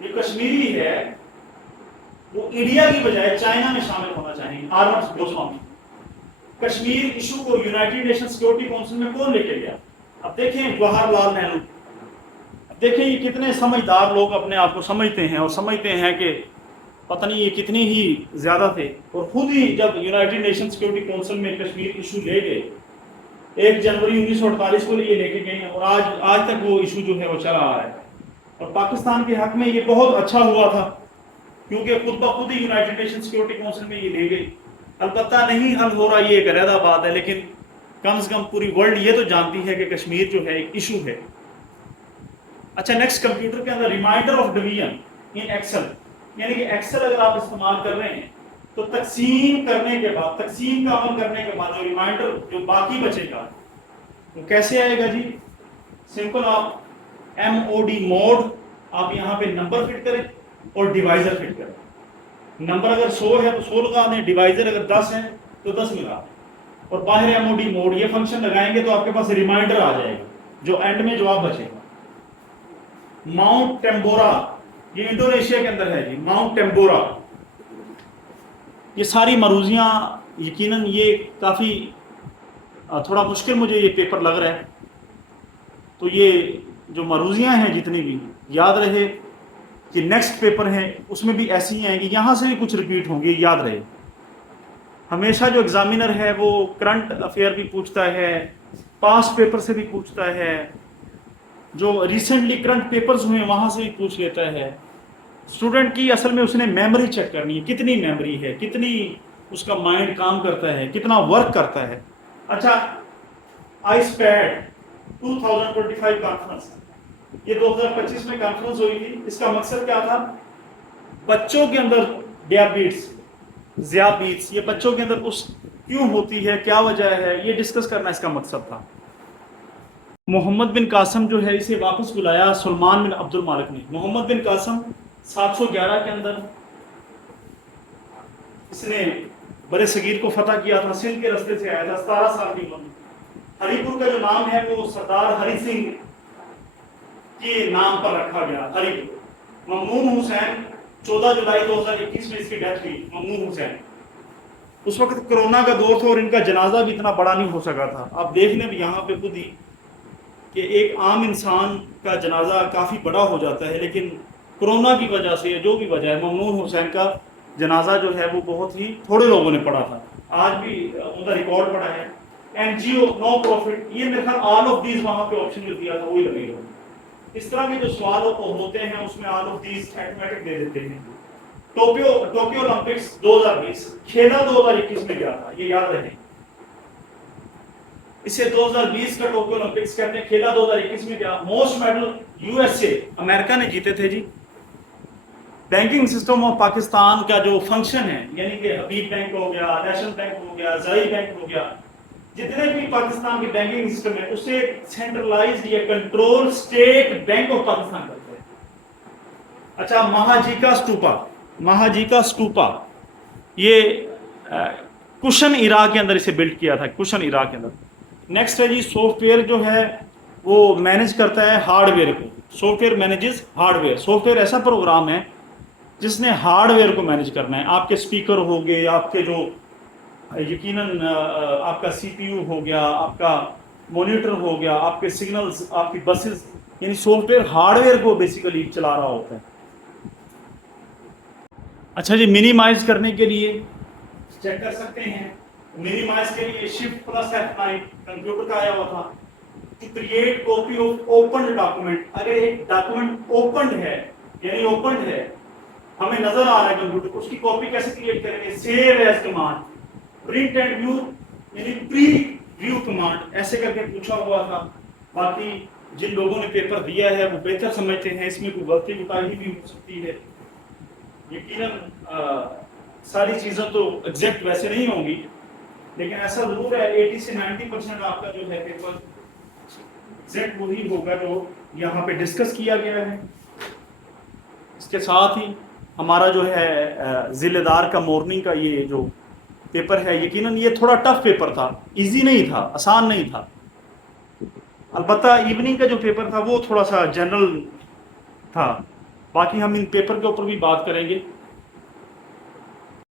ये कश्मीरी है वो इंडिया की बजाय चाइना में शामिल होना चाहेंगे। आर्नब गोस्वामी। कश्मीर इशू को यूनाइटेड नेशन सिक्योरिटी काउंसिल में कौन लेके गया? अब देखें जवाहरलाल नेहरू, देखें ये कितने समझदार लोग अपने आप को समझते हैं, और समझते हैं कि पता नहीं ये कितने ही ज़्यादा थे, और खुद ही जब यूनाइटेड नेशन सिक्योरिटी काउंसिल में कश्मीर इशू ले गए, 1 जनवरी 1948 को लिए लेके गए, और आज तक वो इशू जो है वो चला आ रहा है। और पाकिस्तान के हक में ये बहुत अच्छा हुआ था, क्योंकि खुद ब खुद ही यूनाइटेड नेशन सिक्योरिटी काउंसिल में ये ले गई। अलबत्ता नहीं हल हो रहा, ये एक अलग बात है, लेकिन कम से कम पूरी वर्ल्ड ये तो जानती है कि कश्मीर जो है एक इशू है। अच्छा, नेक्स्ट, कंप्यूटर के अंदर remainder of division in Excel, यानी कि एक्सेल अगर आप इस्तेमाल कर रहे हैं तो तकसीम करने के बाद, तकसीम का अमल करने के बाद जो रिमाइंडर जो बाकी बचेगा वो कैसे आएगा जी? सिंपल, आप MOD मोड, आप यहाँ पे नंबर फिट करें और डिवाइजर फिट करें। नंबर अगर 100 है तो 100 लगा दें, डिवाइजर अगर 10 है तो 10 लगा दें, और बाहर MOD मोड ये फंक्शन लगाएंगे तो आपके पास रिमाइंडर आ जाएगा जो एंड में जवाब बचेगा। माउंट टेम्बोरा, ये इंडोनेशिया के अंदर है जी, माउंट टेम्बोरा। ये सारी मरूजियाँ, यकीनन ये काफ़ी थोड़ा मुश्किल मुझे ये पेपर लग रहा है, तो ये जो मरूजियाँ हैं जितनी भी, याद रहे कि नेक्स्ट पेपर है उसमें भी ऐसी हैं कि यहाँ से भी कुछ रिपीट होंगे, याद रहे। हमेशा जो एग्जामिनर है वो करंट अफेयर भी पूछता है, पास्ट पेपर से भी पूछता है, जो रिसेंटली करंट पेपर्स हुए वहाँ से भी पूछ लेता है। स्टूडेंट की असल में उसने मेमोरी चेक करनी है, कितनी मेमोरी है, कितनी उसका माइंड काम करता है, कितना वर्क करता है। अच्छा, आइसपैड 2025 कॉन्फ्रेंस, ये 2025 में कॉन्फ्रेंस हुई थी। इसका मकसद क्या था? बच्चों के अंदर ज़ियाबीत्स, ये बच्चों के अंदर उस क्यों होती है, क्या वजह है, ये डिस्कस करना इसका मकसद था। मोहम्मद बिन कासम जो है इसे वापस बुलाया सुलेमान बिन अब्दुल मालिक ने। मोहम्मद बिन कासम 711 के अंदर इसने बड़े सगीर को फतह किया था, सिंध के रास्ते से आया था, 17 साल की उम्र में। हरीपुर का जो नाम है वो सरदार हरि सिंह के नाम पर रखा गया, हरीपुर। ममनून हुसैन 14 जुलाई 2021 में इसकी डेथ हुई। ममनून हुसैन, उस वक्त कोरोना का दौर था और इनका जनाजा भी इतना बड़ा नहीं हो सका था। आप देख लें यहाँ पे खुद ही कि एक आम इंसान का जनाजा काफ़ी बड़ा हो जाता है, लेकिन कोरोना की वजह से जो भी वजह है, ममनून हुसैन का जनाजा जो है वो बहुत ही थोड़े लोगों ने पढ़ा था। आज भी उनका रिकॉर्ड पड़ा है। NGO, नो प्रॉफिट, ये मेरे ख्याल ऑल ऑफ दीज वहाँ पे ऑप्शन जो दिया था वही लगेगा। इस तरह के जो सवाल होते हैं उसमें ऑल ऑफ दीज ऑटोमेटिक दे देते हैं। टोक्यो ओलंपिक्स 2020 खेला 2021 में गया था, ये याद रखें। इसे 2020 का टोक्यो ओलंपिक्स कहते हैं, खेला 2021 में गया। मोस्ट मेडल USA, अमेरिका ने जीते थे जी। बैंकिंग सिस्टम ऑफ पाकिस्तान का जो फंक्शन है, यानी कि हबीब बैंक हो गया, नेशनल बैंक हो गया, ज़ाई बैंक हो गया, जितने भी पाकिस्तान के बैंकिंग सिस्टम है उसे सेंट्रलाइज्ड या control state bank of Pakistan करते हैं। अच्छा, महाजीका स्टूपा महाजी का स्टूपा, ये कुशन इरा के अंदर इसे बिल्ड किया था, कुशन इरा के अंदर। नेक्स्ट है जी सॉफ्टवेयर जो है वो मैनेज करता है हार्डवेयर को, सॉफ्टवेयर मैनेजेस हार्डवेयर। सॉफ्टवेयर ऐसा प्रोग्राम है जिसने हार्डवेयर को मैनेज करना है। आपके स्पीकर हो गए, आपके जो यकीनन आपका सीपीयू हो गया, आपका मॉनिटर हो गया, आपके सिग्नल्स, आपकी बसेस, यानी सॉफ्टवेयर हार्डवेयर को बेसिकली चला रहा होता है। अच्छा जी, मिनिमाइज करने के लिए चेक कर सकते हैं, मिनिमाइज के लिए शिफ्ट प्लस F9 कंप्यूटर का आया हुआ था। To create copy of open document, अगर एक डॉक्यूमेंट ओपन है यानी ओपन है, हमें नजर आ रहा है कंप्यूटर को, उसकी कॉपी कैसे क्रिएट करेंगे? Save as command, print and view यानी प्री व्यू कमांड, ऐसे करके पूछा हुआ था। बाकी जिन लोगों ने पेपर दिया है वो बेहतर समझते हैं, इसमें कोई गलती कोताही भी हो सकती है। यकीनन सारी चीज़ें तो एग्जैक्ट वैसे नहीं होंगी, लेकिन ऐसा जरूर है 80 से 90% आपका जो है पेपर एग्जैक्ट वही होगा जो यहाँ पे डिस्कस किया गया है। इसके साथ ही हमारा जो है जिलेदार का मॉर्निंग का ये जो पेपर है, यकीनन ये थोड़ा टफ पेपर था, इजी नहीं था, आसान नहीं था। अलबत्ता इवनिंग का जो पेपर था वो थोड़ा सा जनरल था। बाकी हम इन पेपर के ऊपर भी बात करेंगे।